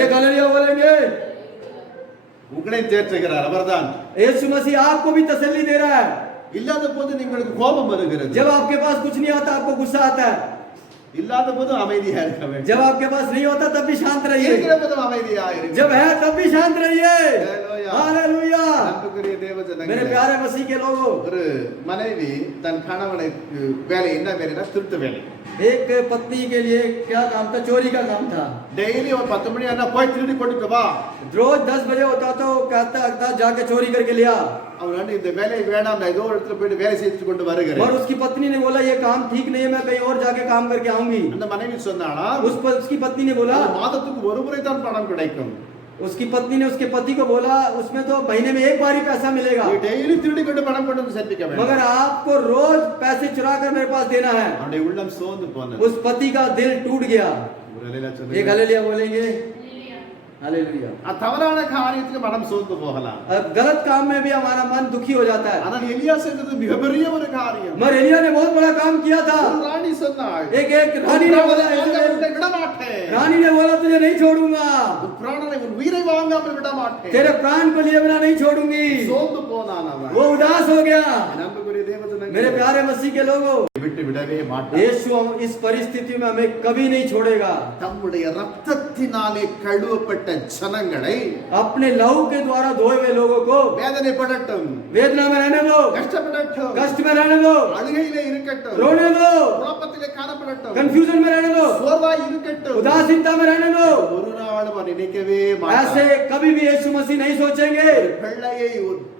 एक हालेलुया बोलेंगे। உங்களை தேற்றுகிறார் அவர்தான். यीशु मसीह आपको भी तसल्ली दे रहा है। இல்லாத போது உங்களுக்கு கோபம் வருகிறது, जब आपके पास कुछ नहीं आता आपको गुस्सा आता है, இல்லாத போது அமைதியா இருக்க வேண்டும், जब आपके पास नहीं होता तब भी शांत रहिए, இருக்கிற போது அமைதியா இருக்க जब है तब भी शांत रहिए। हालेलुया। हालेलुया। அன்புக்குரிய தேவஜனங்களே, मेरे प्यारे मसीह के लोगों, ஒரு மனைவி தன் கணவனுக்கு வேலை என்ன வேலைனா திருட்டு வேலை. एक पत्नी के लिए क्या काम था? चोरी का काम था। டெய்லி ஒரு 10 மணி ஆனா போய் திருடி கொண்டு வா. रोज 10 बजे होता तो कहता जाके चोरी करके लिया। அவன் இந்த வேலை வேண்டாம், நான் ஏதோ ஒரு இடத்துல போய் வேலை செய்து கொண்டு और வருகிறேன். उसकी पत्नी ने बोला ये काम ठीक नहीं है, मैं कहीं और जाके काम करके आऊंगी। அந்த மனைவி சொன்னானா, उसकी पत्नी ने बोला, மாதத்துக்கு ஒரு முறை தான் பணம் கிடைக்கும், उसकी पत्नी ने उसके पति को बोला उसमें तो महीने में एक बार ही पैसा मिलेगा, நீ டெய்லி திருடி கொண்டு பணம் கொண்டு வந்து சேர்ப்பிக்க வேண்டும். मगर आपको रोज पैसे चुरा कर मेरे पास देना है। அவனுடைய உள்ளம் சோர்ந்து போனது. उस पति का दिल टूट गया। ஒரு அல்லேலூயா एक சொல்லுங்க. हालेलुया बोलेंगे। हालेलुया। தவறான காரியத்துக்கு மனம் சோர்ந்து போகலாம், गलत काम में भी हमारा मन दुखी हो जाता है। ஆனால் எலியா செய்தது மிகப்பெரிய ஒரு காரியம். मगर एलिया ने बहुत बड़ा काम किया था। ஒரு ராணி சொன்னாள், एक रानी ने बोला, உன்னை விட மாட்டேன், रानी ने बोला तुझे नहीं छोड़ूंगा, உன் பிராணனை உன் உயிரை வாங்காமல் விட மாட்டேன். तेरे प्राण को लिए बिना नहीं छोड़ूंगी। சோர்ந்து போனான் அவன். वो उदास हो गया। என் அன்புக்குரிய தேவஜனங்களே, मेरे प्यारे मसीह के लोगों, விட்டு விடவே மாட்டான். यीशु इस परिस्थिति में हमें कभी नहीं छोड़ेगा। தம்முடைய ரத்தத்தினாலே கழுவப்பட்ட ஜனங்களை अपने लहू के द्वारा धोए हुए लोगों को வேதனைப்படட்டும், वेदना में रहने दो, கஷ்டப்படட்டும், कष्ट में रहने दो, அழுகையிலே இருக்கட்டும், रोने दो, குழப்பத்திலே காணப்படட்டும், कंफ्यूजन में रहने दो, சோர்வாய் இருக்கட்டும், उदासीनता में रहने दो। ஒரு நாளும் அவன் நினைக்கவே மாட்டான். ऐसे कभी भी यीशु मसीह नहीं सोचेंगे। ஒரு பிள்ளையை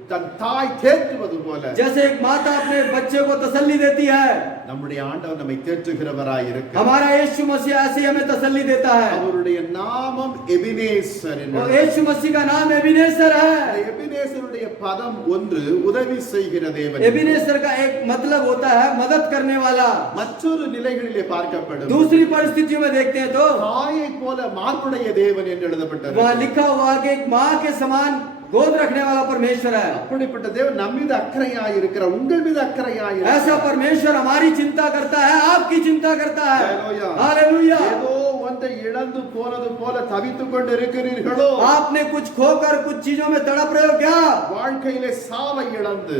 தன் தாய் தேற்றுவது போல जैसे एक माता अपने बच्चे को तसल्ली देती है, நம்முடைய ஆண்டவர் நம்மை தேற்றுகிறவராய் இருக்கிறார். हमारा यीशु मसीह ऐसे ही हमें तसल्ली देता है। அவருடைய நாமம் எபினேசர் और என்பது. यीशु मसीह का नाम एबिनेसर है। எபினேசருடைய பதம் ஒன்று உதவி செய்கிற தேவன், एबिनेसर का एक मतलब होता है मदद करने वाला। மற்றொரு நிலைகளிலே பார்க்கப்படும் दूसरी परिस्थितियों में देखते हैं तो தாயை போல மார்புடைய தேவன் என்று எழுதப்பட்டது. वहाँ लिखा हुआ है कि एक माँ के समान गोद रखने वाला परमेश्वर है। அப்படிப்பட்ட தேவன் நம் மீது அக்கறையாய் இருக்கிறார், உங்கள் மீது அக்கறையாய் இருக்கிறார். ऐसा परमेश्वर हमारी चिंता करता है, आपकी चिंता करता है। हालेलुया। हालेलुया। ஏதோ ஒன்றை இழந்து போனது போல தவித்துக் கொண்டு இருக்கிறீர்களோ, आपने कुछ खोकर कुछ चीजों में तड़प रहे हो क्या? வாழ்க்கையிலே சாவை இழந்து,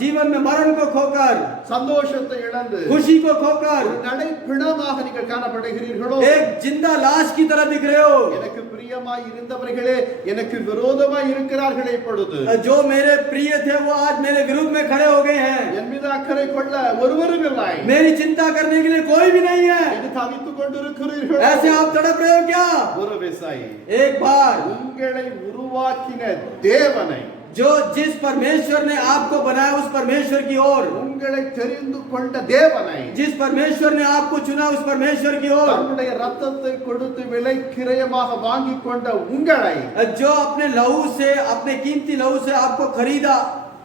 जीवन में मरण को खोकर, சந்தோஷத்தை இழந்து, खुशी को खोकर ஒரு நடை பிணமாக நீங்கள் காணப்படுகிறீர்களோ, एक जिंदा लाश की तरह दिख रहे हो। எனக்கு பிரியமாய் இருந்தவர்களே எனக்கு விரோதமாய் இருக்கிறார்களே இப்பொழுது. जो मेरे प्रिय थे वो आज मेरे विरुद्ध में खड़े हो गए हैं। என் மீது அக்கறை கொள்ள ஒருவரும் இல்லை. मेरी चिंता करने के लिए कोई भी नहीं है। இது தவித்துக் கொண்டிருக்கிறீர்கள். ऐसे आप तड़प रहे हो क्या? ஒரு விசாயி एक बार உங்களை உருவாக்கின தேவனை, जो जिस परमेश्वर ने आपको बनाया उस परमेश्वर की ओर, உங்களை தெரிந்து கொண்ட தேவனை, जिस परमेश्वर ने आपको चुना उस परमेश्वर की ओर, தன்னுடைய ரத்தத்தை கொடுத்து விலை கிரயமாக வாங்கி கொண்ட உங்களை, जो अपने लहू से, अपने कीमती लहू से आपको खरीदा,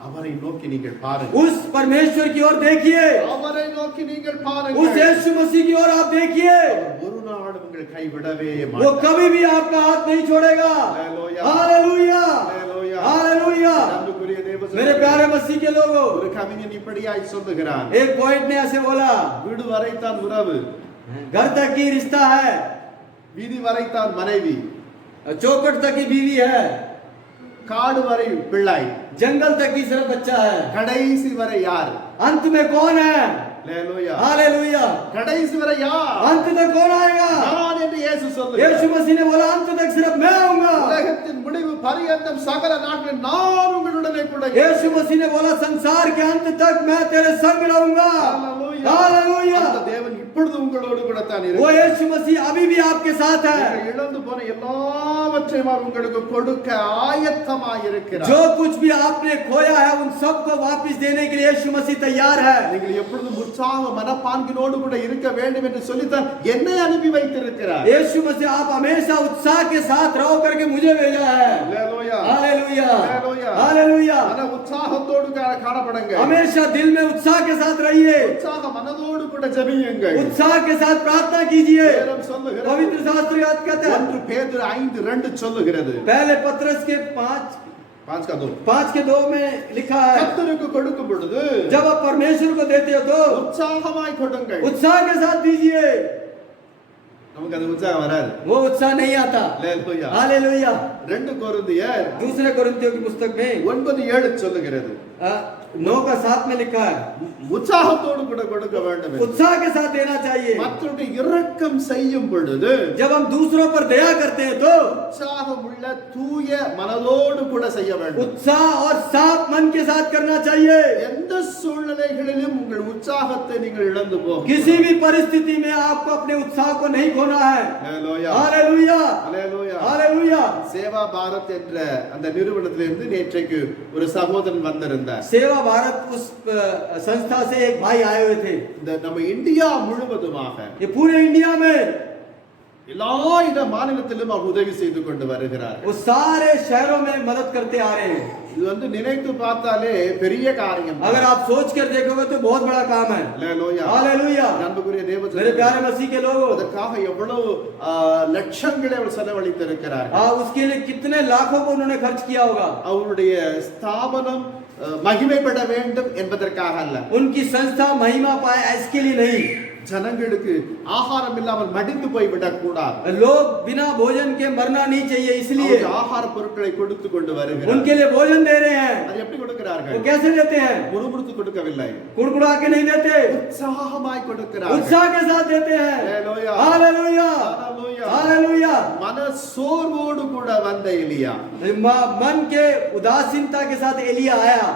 அவரை நோக்கி நீங்கள் பாருங்கள். उस परमेश्वर की ओर देखिए। அவரை நோக்கி நீங்கள் उस பாருங்கள். यीशु मसीह की ओर आप देखिए। ஒரு நாள் உங்களை கைவிடவே वो மாட்டார். कभी भी आपका हाथ नहीं छोड़ेगा। हालेलुया। हालेलुया। हालेलुया। हालेलुया। அன்புக்குரிய தேவசனே, मेरे प्यारे मसीह के लोगों, ஒரு கவிஞன் இப்படியாய் சொல்லுகிறான், एक पोइट ने ऐसे बोला, வீடு வரைத்தான் உறவு, घर तक ही रिश्ता है, வீதி வரைத்தான் மனைவி, चौखट तक ही बीवी है, காடு வரை பிள்ளை, जंगल तक ही सिर्फ बच्चा है, கடைசி வரை யார்? अंत में कौन है? Hallelujah. हालेलुया। கடைசி வரை யார்? अंत तक कौन आएगा? நான் என்று இயேசு சொல்லுகிறார். यीशु मसीह ने बोला अंत तक सिर्फ मैं आऊंगा। உலகத்தின் முடிவு பரியந்தம் சகல நாட்களில் நான் உங்களுடனே கூட இருக்கிறேன். यीशु मसीह ने बोला संसार के अंत तक मैं तेरे संग रहूंगा। हालेलुया। அந்த தேவன் இப்பொழுது உங்களோடு கூட தான் वो இருக்கிறார். यीशु मसीह अभी भी आपके साथ है। நீங்கள் இழந்து போன எல்லாவற்றையும் அவர் உங்களுக்கு கொடுக்க ஆயத்தமாய் இருக்கிறார். जो कुछ भी आपने खोया है उन सबको वापस देने के लिए यीशु मसीह तैयार है। நீங்கள் எப்பொழுதும் உற்சாக மனப்பான்கினோடு கூட இருக்க வேண்டும் என்று சொல்லித்தான் என்னை அனுப்பி வைத்திருக்கிறார். यीशु मसीह आप हमेशा उत्साह के साथ रहो करके मुझे भेजा है। ஹalleluya. हालेलुया। ஹalleluya. हालेलुया। மன உற்சாகத்தோடு காணப்படுங்க. हमेशा दिल में उत्साह के साथ रहिए। உற்சாக மனதோடு கூட ஜெபியுங்கள். उत्साह के साथ प्रार्थना कीजिए। வேதம் சொல்லுகிறது. पवित्र शास्त्र कहता है 1 பேதுரு 5:2 சொல்லுகிறது. पहले पत्रस के 5:2 5 के 2 में लिखा है கர்த்தருக்கு கொடுக்கும் பொழுது जब आप परमेश्वर को देते हो तो உற்சாகமாய் கொடுங்கள். उत्साह के साथ दीजिए। நமக்கு அது உற்சாகம் வராது. वो उत्साह नहीं आता। ஹalleluya. हालेलुया। 2 கொரிந்தியர் दूसरे कोरिन्थियों की पुस्तक में 9:7 சொல்லுகிறது. 9 का 7 में लिखा है உற்சாகத்தோடு கூட கொடுக்க வேண்டும் என்று. उत्साह के साथ देना चाहिए। மற்றவர்களுக்கு இரக்கம் செய்யும் பொழுது जब हम दूसरों पर दया करते हैं तो உற்சாகமுள்ள தூய மனதோடு கூட செய்ய வேண்டும். उत्साह और साफ मन के साथ करना चाहिए। எந்த சூழ்நிலைகளிலும் உங்கள் உற்சாகத்தை நீங்கள் இழந்து போக किसी भी परिस्थिति में आपको अपने उत्साह को नहीं खोना है। ஹalleluya. हालेलुया। ஹalleluya. हालेलुया। சேவா பாரத் என்ற அந்த நிறுவனத்திலிருந்து நேற்றைக்கு ஒரு சகோதரன் வந்திருந்தார். सेवा भारत उस संस्था से एक भाई आए हुए थे। இந்த நம்ம இந்தியா முழுவதுமாக ये पूरे इंडिया में எல்லா இட மாநிலத்திலும் அவர் உதவி செய்து கொண்டு வருகிறார். वो सारे शहरों में मदद करते आ रहे हैं। இது வந்து நினைத்து பார்த்தாலே பெரிய காரியம். अगर आप सोच कर देखोगे तो बहुत बड़ा काम है। ஹalleluya. हालेलुया। அன்புக்குரிய मेरे தேவஜனமே, प्यारे मसीह के लोगों, அதற்காக எவ்வளவு லட்சங்களை அவர் செலவழித்திருக்கிறார். उसके लिए कितने लाखों को उन्होंने खर्च किया होगा। அவருடைய ஸ்தாபனம் மகிமைப்பட வேண்டும் என்பதற்காக அல்ல. उनकी संस्था महिमा पाए इसके लिए नहीं। ஜனங்களுக்கு ஆகாரம் இல்லாமல் மடிந்து போய் விடக்கூடாது. लोग बिना भोजन के मरना नहीं चाहिए, इसलिए அவருக்கு ஆகார பொருட்களை கொடுத்து கொண்டு வருகிறார். उनके लिए भोजन दे रहे हैं। அது எப்படி वो கொடுக்கிறார்கள்? कैसे देते हैं? முறுமுறுத்து கொடுக்கவில்லை, कुड़कुड़ा के नहीं देते, உற்சாகமாய் கொடுக்கிறார்கள். उत्साह के साथ देते हैं। ஹalleluya. हालेलुया। ஹalleluya. हालेलुया। மன சோர்வோடு கூட வந்த எலியா मन के उदासीनता के साथ एलिया आया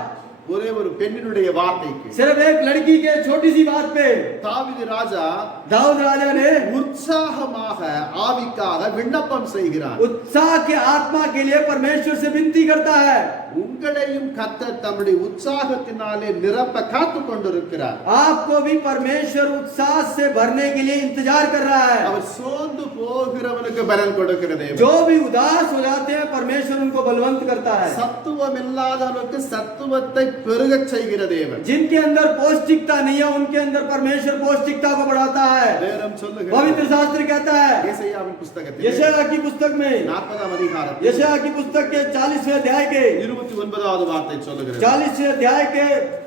ஒரே ஒரு பெண்ணினுடைய வார்த்தைக்கு, सिर्फ एक लड़की के छोटी सी बात पे தாவீது ராஜா दाऊद राजा ने உற்சாகமாக ஆவிக்காக விண்ணப்பம் செய்கிறார். उत्साह के आत्मा के लिए परमेश्वर से विनती करता है। உங்களையும் கர்த்தர் தம்முடைய உற்சாகத்தினாலே நிரப்ப காத்துக் கொண்டிருக்கிறார். आपको भी परमेश्वर उत्साह से भरने के लिए इंतजार कर रहा है। அவர் சோர்ந்து போகிறவனுக்கு பலன் கொடுக்கிற தேவன். जो भी उदास हो जाते हैं परमेश्वर उनको बलवंत करता है। சத்துவம் இல்லாதவனுக்கு சத்துவத்தை பெருகச் செய்கிற தேவன். जिनके अंदर पौष्टिकता नहीं है उनके अंदर परमेश्वर पौष्टिकता को बढ़ाता है। வேதம் சொல்லுகிறது. पवित्र शास्त्र कहता है ஏசாயாவின் புத்தகத்தில் यशायाह की पुस्तक में 40ஆம் அதிகாரத்தில் यशायाह की पुस्तक के 40वें अध्याय के 29வது வார்த்தை சொல்லுகிறது. 40वें अध्याय के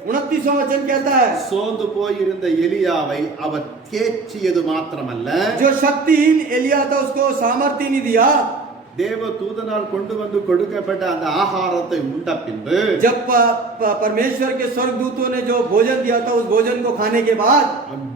29वां वचन कहता है சோர்ந்து போயிருந்த எலியாவை அவர் தேற்றியது மாத்திரமல்ல, जो शक्तिहीन एलिया था उसको सामर्थ्य नहीं दिया। தேவ தூதனால் கொண்டு வந்து கொடுக்கப்பட்ட அந்த ஆகாரத்தை உண்ட பின்பு जब परमेश्वर के स्वर्गदूतों ने जो भोजन दिया था उस भोजन को खाने के बाद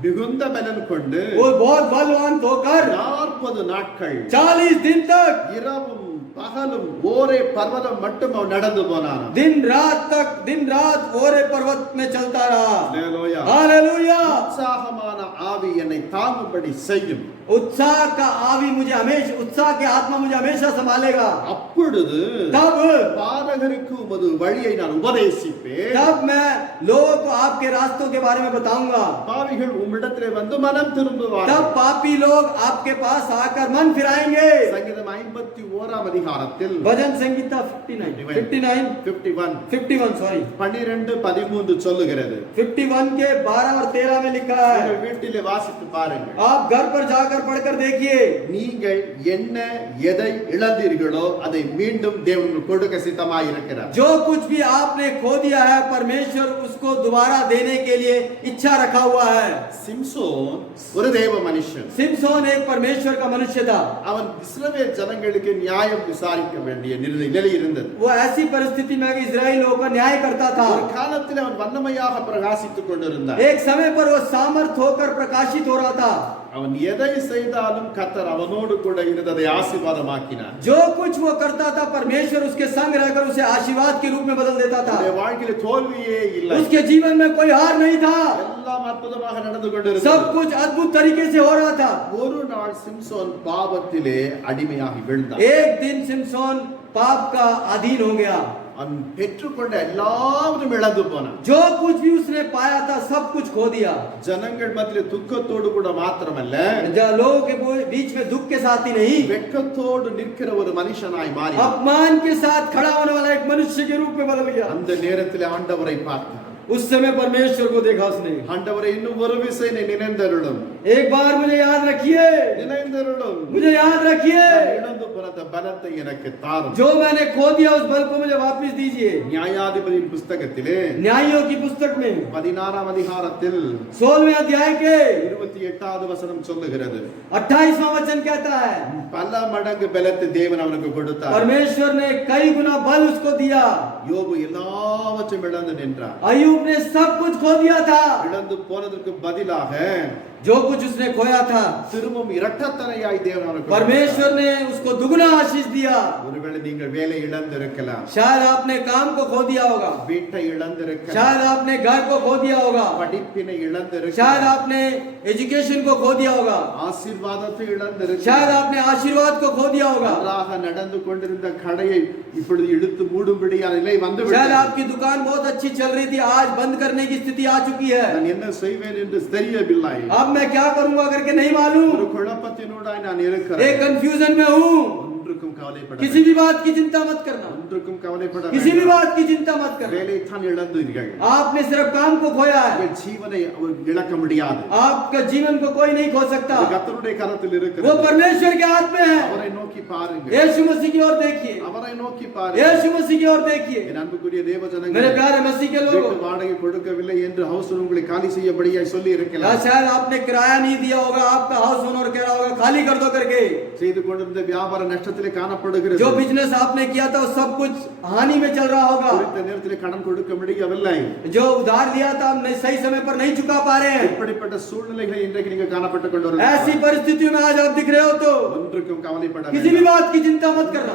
மிகுந்த பலன் கொண்டு वो बहुत बलवान होकर 40 நாட்கள் 40 दिन तक இரவும் பகலும் ஓரே பர்வதம் மட்டும் அவன் நடந்து போனான். दिन रात ओरे पर्वत में चलता रहा। ஹalleluya. हालेलुया। உற்சாகமான ஆவி என்னை தாங்கும்படி செய்யும். उत्साह का आवी मुझे हमेशा, उत्साह की आत्मा मुझे हमेशा संभालेगा। அப்பொழுது तब பாதகருக்கு உமது வழியை நான் உபதேசிப்பேன். तब मैं लोगों को आपके रास्तों के बारे में बताऊंगा। பாவிகள் உம்மிடத்திலே வந்து மனம் திரும்புவார்கள். तब पापी लोग आपके पास आकर मन फिराएंगे। சங்கீதம் 51ஆம் அதிகாரத்தில் भजन संगीता 51 सॉरी 12-13 சொல்லுகிறது. 51 के 12 और 13 में लिखा है। நீங்கள் வீட்டிலே வாசித்து பாருங்கள். आप घर पर जाकर जाकर पढ़कर देखिए, நீங்கள் என்ன எதை இழந்தீர்களோ அதை மீண்டும் தேவன் உங்களுக்கு கொடுக்க சித்தமாய் இருக்கிறார். जो कुछ भी आपने खो दिया है परमेश्वर उसको दोबारा देने के लिए इच्छा रखा हुआ है। சிம்சோன் ஒரு தேவ மனுஷன். सिमसोन एक परमेश्वर का मनुष्य था। அவன் இஸ்ரவேல் ஜனங்களுக்கு நியாயம் விசாரிக்க வேண்டிய நிலை இருந்தது. वो ऐसी परिस्थिति में इजराइल लोगों का न्याय करता था। ஒரு காலத்தில் அவன் வண்ணமயாக பிரகாசித்துக் கொண்டிருந்தான். एक समय पर वो सामर्थ होकर प्रकाशित हो रहा था। அவன் எதை செய்தாலும் கர்த்தர் அவனோடு கூட இருந்து அதை ஆசீர்வாதமாக்கினார். जो कुछ वो करता था परमेश्वर उसके संग रहकर उसे आशीर्वाद के रूप में बदल देता था। அவனுடைய வாழ்க்கையில தோல்வியே இல்லை. उसके जीवन में कोई हार नहीं था। எல்லாம் அற்புதமாக நடந்து கொண்டிருந்தது. सब कुछ अद्भुत तरीके से हो रहा था। ஒரு நாள் சிம்சோன் பாவத்திலே அடிமையாகி விழுந்தான். एक दिन सिमसोन पाप का अधीन हो गया। அவன் பெற்றுக்கொண்ட எல்லாவற்றையும் இழந்து போனான். जो कुछ भी उसने पाया था सब कुछ खो दिया। ஜனங்கள் மத்தியிலே துக்கத்தோடு கூட மாத்திரமல்ல, लोगों के बीच में दुख के साथ ही नहीं, வெட்கத்தோடு நிற்கிற ஒரு மனுஷனாய் மாறினான். अपमान के साथ खड़ा होने वाला एक मनुष्य के रूप में बदल गया। அந்த நேரத்திலே ஆண்டவரை பார்த்தான். उस समय परमेश्वर को देखा उसने। ஆண்டவரை இன்னும் ஒரு விசை நினைந்தருளும், एक बार मुझे याद रखिए, நினைந்தருளும். मुझे याद रखिए, இழந்து போன அந்த பலத்தை எனக்கு தாரும். जो मैंने खो दिया उस बल को मुझे वापस दीजिए। நியாயாதிபதியின் புஸ்தகத்திலே न्यायियों की पुस्तक में 16ஆம் அதிகாரத்தில் 16वें अध्याय के 28வது வசனம் சொல்லுகிறது, 28वां वचन कहता है, பல மடங்கு பலத்தை தேவன் அவனுக்கு கொடுத்தார். परमेश्वर ने कई गुना बल उसको दिया। யோபு எல்லாவற்றையும் இழந்து நின்றார். अय्यूब ने सब कुछ खो दिया था। இழந்து போனதற்கு பதிலாக जो कुछ उसने खोया था திரும்பவும் இரட்டத்தனையாய் தேவன் அவனுக்கு परमेश्वर ने उसको दुगना आशीष दिया। ஒருவேளை நீங்கள் வேலை இழந்திருக்கலாம், शायद आपने काम को खो दिया होगा, வீட்டை இழந்திருக்கலாம், शायद आपने घर को खो दिया होगा, படிப்பினை शायद இழந்திருக்கலாம், आपने एजुकेशन को खो दिया होगा, ஆசீர்வாதத்தை शायद இழந்திருக்கலாம், आपने आशीर्वाद को खो दिया होगा, நன்றாக நடந்து கொண்டிருந்த கடையை இப்பொழுது இழுத்து மூடும்படியான நிலை शायद வந்துவிட்டது. आपकी दुकान बहुत अच्छी चल रही थी आज बंद करने की स्थिति आ चुकी है। நான் என்ன செய்வேன் என்று தெரியவில்லை. अब मैं क्या करूंगा करके नहीं मालूम, ஒரு குழப்பத்தினூடாய் நான் இருக்கிறேன். एक कंफ्यूजन में हूँ। ஒன்றுக்கும் கவலைப்பட किसी भी बात की चिंता मत करना, ஒன்றுக்கும் கவலைப்பட किसी भी வேண்டாம். बात की चिंता मत करना। வேலையை தான் இழந்தீர்கள். आपने सिर्फ काम को खोया है, உங்கள் ஜீவனை அவர் இழக்க முடியாது. आपका जीवन को कोई नहीं खो सकता। அது கர்த்தருடைய கரத்தில் वो இருக்கிறது. परमेश्वर के हाथ में है। அவரை நோக்கி பாருங்கள், यीशु मसीह की ओर देखिए, அவரை नोக்கி பாருங்கள். यीशु मसीह की ओर देखिए। என் அன்புக்குரிய தேவ मेरे ஜனங்களே, प्यारे मसीह के வீட்டு लोगों, வாடகை கொடுக்கவில்லை என்று ஹவுஸ் உங்களை காலி செய்யபடியாய் சொல்லி இருக்கலாம். शायद आपने किराया नहीं दिया होगा, आपका हाउस ओनर कह रहा होगा खाली कर दो करके। செய்து கொண்டிருந்த வியாபார நஷ்டத்திலே காணப்படுகிறது. जो बिजनेस आपने किया था वो सब कुछ हानि में चल रहा होगा। குறித்த நேரத்திலே கடன் கொடுக்க முடியவில்லை. जो उधार लिया था हम सही समय पर नहीं चुका पा रहे हैं। இப்படிப்பட்ட சூழ்நிலைகளை இன்றைக்கு நீங்க காணப்பட்டுக் கொண்டிருக்கிறீர்கள். ऐसी परिस्थितियों में आज आप दिख रहे हो तो ஒன்றுக்கும் கவலைப்பட किसी भी बात की चिंता मत करना,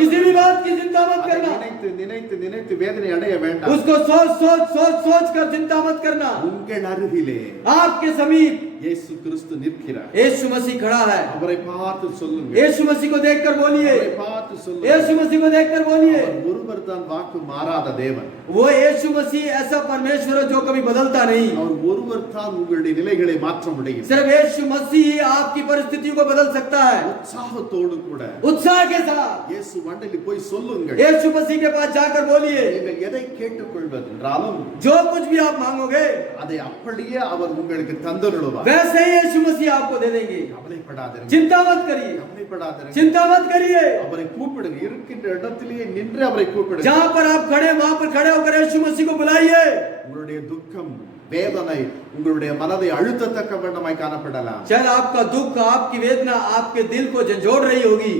किसी भी बात की चिंता मत அதை करना। நினைத்து நினைத்து நினைத்து வேதனை அடைய வேண்டாம். उसको सोच सोच सोच सोच कर चिंता मत करना। உங்கள் அருகிலே आपके समीप இயேசு கிறிஸ்து நிற்கிறார். यीशु मसीह खड़ा है। அவரை பார்த்து சொல்லுங்கள், यीशु मसीह को देखकर बोलिए, அவரை பார்த்து சொல்லுங்கள். यीशु मसीह को देखकर बोलिए। அவர் ஒருவர் தான் வாக்கு மாறாத தேவன். वो यीशु मसीह ऐसा परमेश्वर है जो कभी बदलता नहीं। அவர் ஒருவர் தான் உங்களுடைய நிலைகளை மாற்ற முடியும். सिर्फ यीशु मसीह ही आपकी परिस्थितियों को बदल सकता है। உற்சாகத்தோடு கூட उत्साह के साथ இயேசு மண்டலில் போய் சொல்லுங்கள். यीशु मसीह के पास जाकर बोलिए, நீங்கள் எதை கேட்டுக்கொள்வதென்றாலும் जो कुछ भी आप मांगोगे அதை அப்படியே அவர் உங்களுக்கு தந்தருளுவார். वैसे ही यीशु मसीह आपको दे देंगे। கவலைப்படாதீர்கள், चिंता मत करिए, கவலைப்படாதீர்கள். चिंता मत करिए। அவரை கூப்பிடுங்க, இருக்கின்ற இடத்திலேயே நின்று அவரை கூப்பிடுங்க. जहाँ पर आप खड़े वहाँ पर खड़े होकर यीशु मसीह को बुलाइए। உங்களுடைய துக்கம் வேதனை உங்களுடைய மனதை அழுத்தத்தக்க வண்ணமாய் காணப்படலாம். शायद आपका दुख आपकी वेदना आपके दिल को झंझोड़ रही होगी।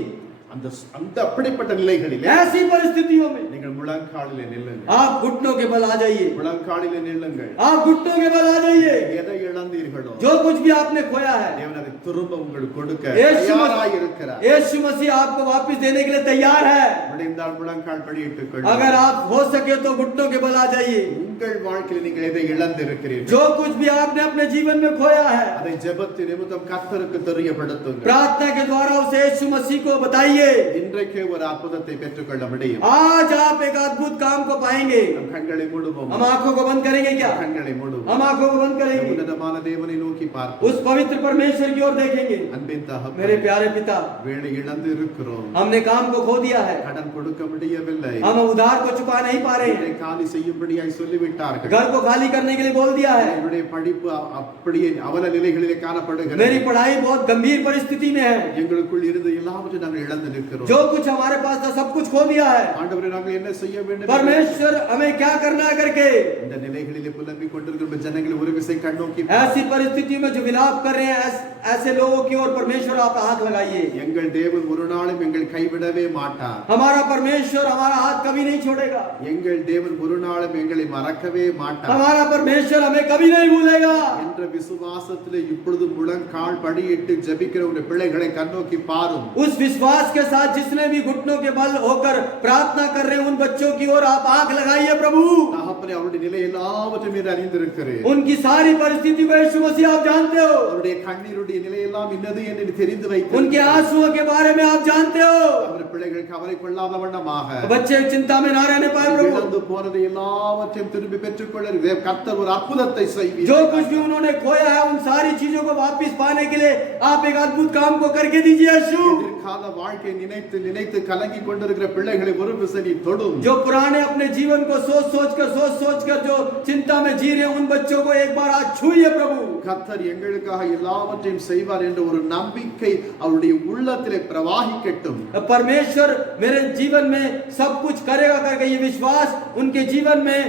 அந்த அந்த அப்படிப்பட்ட நிலைகளிலே ऐसी परिस्थितियों में நீங்கள் முழங்காலிலே நில்லுங்கள். आप घुटनों के बल आ जाइए, முழங்காலிலே நில்லுங்கள். आप घुटनों के बल आ जाइए। எதை இழந்தீர்களோ जो कुछ भी आपने खोया है தேவன் அதை திரும்ப உங்களுக்கு கொடுக்க यीशु தயாராய் मसीह இருக்கிறார். यीशु मसीह आपको वापस देने के लिए तैयार है। முடிந்தால் முழங்கால் படியிட்டுக் अगर கொள்ளுங்கள். आप हो सके तो घुटनों के बल आ जाइए। உங்கள் வாழ்க்கையில் நீங்கள் எதை இழந்திருக்கிறீர்கள், जो कुछ भी आपने अपने जीवन में खोया है அதை ஜெபத்தின் நிமித்தம் கர்த்தருக்கு தெரியப்படுத்துங்கள். प्रार्थना के द्वारा उसे यीशु मसीह को बताइए। இன்றைக்கே ஒரு அற்புதத்தை பெற்றுக்கொள்ள முடியும். आज आप एक अद्भुत काम को पाएंगे। நம் கண்களை மூடுவோம். हम आंखों को बंद करेंगे क्या? கண்களை மூடுவோம். हम आंखों को बंद करेंगे, உன்னதமான தேவனை நோக்கி பார்ப்போம். उस पवित्र परमेश्वर की ओर देखेंगे। அன்பின் தகப்பனே, मेरे प्यारे पिता, வேலை இழந்து இருக்கிறோம். हमने काम को खो दिया है, கடன் கொடுக்க முடியவில்லை. हम उधार को चुका नहीं पा रहे இதை हैं। காலி செய்யும்படியாய் சொல்லி சொல்லிவிட்டார்கள். घर को खाली करने के लिए बोल दिया है। என்னுடைய படிப்பு அப்படியே அவல நிலைகளிலே காணப்படுகிறது. मेरी पढ़ाई बहुत गंभीर परिस्थिति में है। எங்களுக்குள் இருந்து எல்லாவற்றையும் நாங்கள் இழந்து நிற்கிறோம். जो कुछ हमारे पास था सब कुछ खो दिया है। ஆண்டவரே நாங்கள் என்ன செய்ய வேண்டும்? परमेश्वर हमें क्या करना है करके இந்த நிலைகளிலே புலம்பிக் கொண்டிருக்கிற ஜனங்களை ஒரு விசை கண்ணோக்கி ऐसी परिस्थिति में जो विलाप कर रहे हैं ऐसे लोगों की ओर परमेश्वर आप हाथ लगाइए। எங்கள் தேவன் ஒரு நாளும் எங்களை கைவிடவே மாட்டார். हमारा परमेश्वर हमारा हाथ कभी नहीं छोड़ेगा। எங்கள் தேவன் ஒரு நாளும் எங்களை மறக்கவே மாட்டார். हमारा परमेश्वर हमें कभी नहीं भूलेगा என்ற விசுவாசத்திலே இப்பொழுது முழங்கால் படியிட்டு ஜெபிக்கிற ஒரு பிள்ளைகளை கண்ணோக்கி பாரும். उस विश्वास के साथ जिसने भी घुटनों के बल होकर प्रार्थना कर रहे उन बच्चों की ओर आप आंख लगाइए प्रभु। தகப்பனே அவருடைய நிலை எல்லாவற்றையும் நீர் அறிந்திருக்கிறீர். उनकी सारी परिस्थिति को यीशु मसीह आप जानते हो। அவருடைய கண்ணீருடைய நிலை எல்லாம் இன்னது என்று நீர் தெரிந்து வைத்து उनके आंसुओं के बारे में आप जानते हो। அவருடைய பிள்ளைகள் கவலை கொள்ளாத வண்ணமாக बच्चे चिंता में ना रहने पाए प्रभु। இழந்து போனது எல்லாவற்றையும் திரும்பி பெற்றுக்கொள்ள கர்த்தர் ஒரு அற்புதத்தை செய்வீர். जो कुछ भी उन्होंने खोया है उन सारी चीजों को वापस पाने के लिए आप एक अद्भुत काम को करके दीजिए यीशु। எதிர்கால வாழ்க்கை நினைத்து நினைத்து கலங்கி கொண்டிருக்கிற பிள்ளைகளை ஒரு விசை நீர் தொடும். जो पुराने अपने जीवन को सोच सोच कर जो चिंता में जी रहे हैं उन बच्चों को एक बार आज छूइए प्रभु। கர்த்தர் எங்களுக்காக எல்லாவற்றையும் செய்வார் என்ற ஒரு நம்பிக்கை அவருடைய உள்ளத்திலே பிரவாகிக்கட்டும். परमेश्वर मेरे जीवन में सब कुछ करेगा करके ये विश्वास उनके जीवन में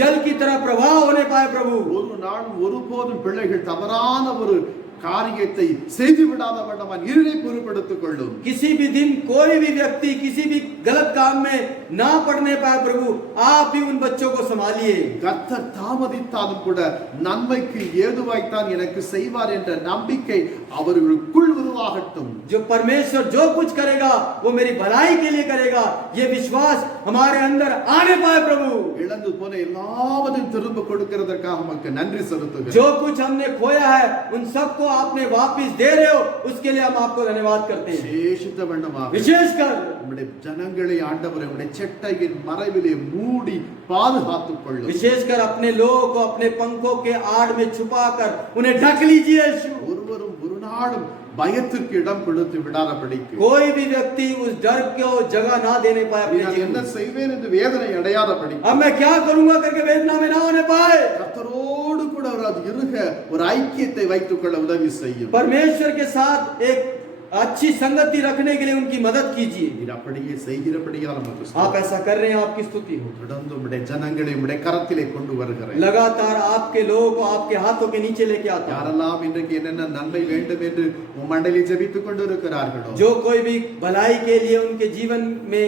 जल की तरह प्रवाह होने पाए प्रभु। ஒரு நாளும் ஒருபோதும் பிள்ளைகள் தவறான ஒரு காரியத்தை செய்து விடாத வண்ணமாய் நீரே பொறுப்படுத்திக் கொள்ளும். किसी भी दिन कोई भी व्यक्ति किसी भी गलत काम में ना पड़ने पाए प्रभु आप ही उन बच्चों को संभालिए। கர்த்தர் தாமதித்தாலும் கூட நன்மைக்கு ஏதுவாய்த்தான் எனக்கு செய்வார் என்ற நம்பிக்கை அவர்களுக்குள் உருவாகட்டும். जो परमेश्वर जो कुछ करेगा वो मेरी भलाई के लिए करेगा ये विश्वास हमारे अंदर आने पाए प्रभु। இழந்து போன எல்லாவற்றையும் திரும்ப கொடுக்கிறதற்காக உமக்கு நன்றி செலுத்துகிறேன். जो कुछ हमने खोया है उन सबको आपने वापस दे रहे हो उसके लिए हम आपको धन्यवाद करते हैं। விசேஷித்த வண்ணமாக विशेषकर நம்முடைய ஜனங்களை ஆண்டவரே உம்முடைய செட்டையின் மறைவிலே மூடி பாதுகாத்துக் கொள்ளும். विशेषकर अपने लोगों को अपने पंखों के आड़ में छुपाकर उन्हें ढक लीजिए यीशु। ஒருவரும் ஒரு நாளும் பயத்திற்கு இடம் கொடுத்து விடாதபடிக்கு कोई भी व्यक्ति उस डर को जगह ना देने पाए अपने நான் जीवन என்ன में। செய்வேன் என்று வேதனை அடையாதபடி अब मैं क्या करूंगा करके वेदना में ना होने पाए கர்த்தரோடு கூட அவர் இருக ஒரு ஐக்கியத்தை வைத்துக் கொள்ள உதவி செய்யும். परमेश्वर के साथ एक अच्छी संगति रखने के लिए उनकी मदद कीजिए। நீர் அப்படியே செய்கிறபடியால் நமக்கு ஸ்தோத்திரம். आप ऐसा कर रहे हैं आपकी स्तुति हो। தொடர்ந்து உம்முடைய ஜனங்களை உம்முடைய கரத்திலே கொண்டு வருகிறேன். लगातार आपके लोगों को आपके हाथों के नीचे लेके आता हूं। யாரெல்லாம் இன்றைக்கு என்னென்ன நன்மை வேண்டும் என்று உம் மண்டலி ஜெபித்துக் கொண்டிருக்கிறார்களோ जो कोई भी भलाई के लिए उनके जीवन में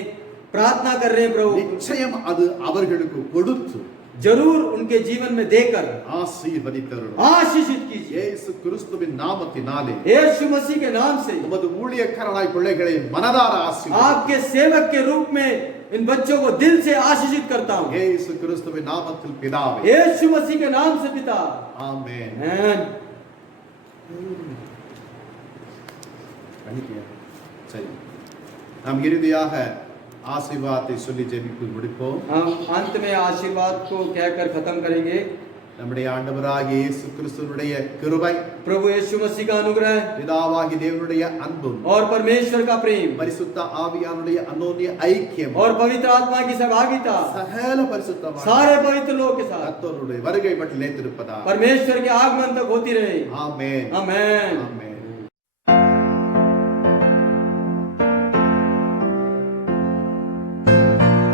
प्रार्थना कर रहे हैं प्रभु நிச்சயம் அது அவர்களுக்கு கொடுத்து जरूर उनके जीवन में देकर ஆசீர்வதித்தருளும். आशीषित कीजिए இயேசு கிறிஸ்துவின் நாமத்தினாலே यीशु मसीह के नाम से। உமது ஊழியக்காரனாய் பிள்ளைகளை மனதார ஆசீர்வதியும். आपके सेवक के रूप में इन बच्चों को दिल से आशीषित करता हूं இயேசு கிறிஸ்துவின் நாமத்தில் பிதாவே यीशु मसीह के नाम से पिता ஆமென். आमीन। பண்ணிக்கங்க. சரி, நாம் இறுதியாக ஆசீர்வாதத்தை சொல்லி ஜெபித்து முடிப்போம். हम अंत में आशीर्वाद को कहकर खत्म करेंगे। நம்முடைய ஆண்டவராகிய இயேசு கிறிஸ்துவினுடைய கிருபை, प्रभु यीशु मसीह का अनुग्रह பிதாவாகிய தேவனுடைய அன்பும், और परमेश्वर का प्रेम பரிசுத்த ஆவியானுடைய அன்யோன்ய ஐக்கியம், और पवित्र आत्मा की सहभागिता சகல பரிசுத்தமான सारे पवित्र लोगों के साथ கர்த்தருடைய வருகை மட்டும் நிலைத்திருப்பதாக. परमेश्वर के आगमन तक होती रहे। ஆமென். आमीन। ஆமென்.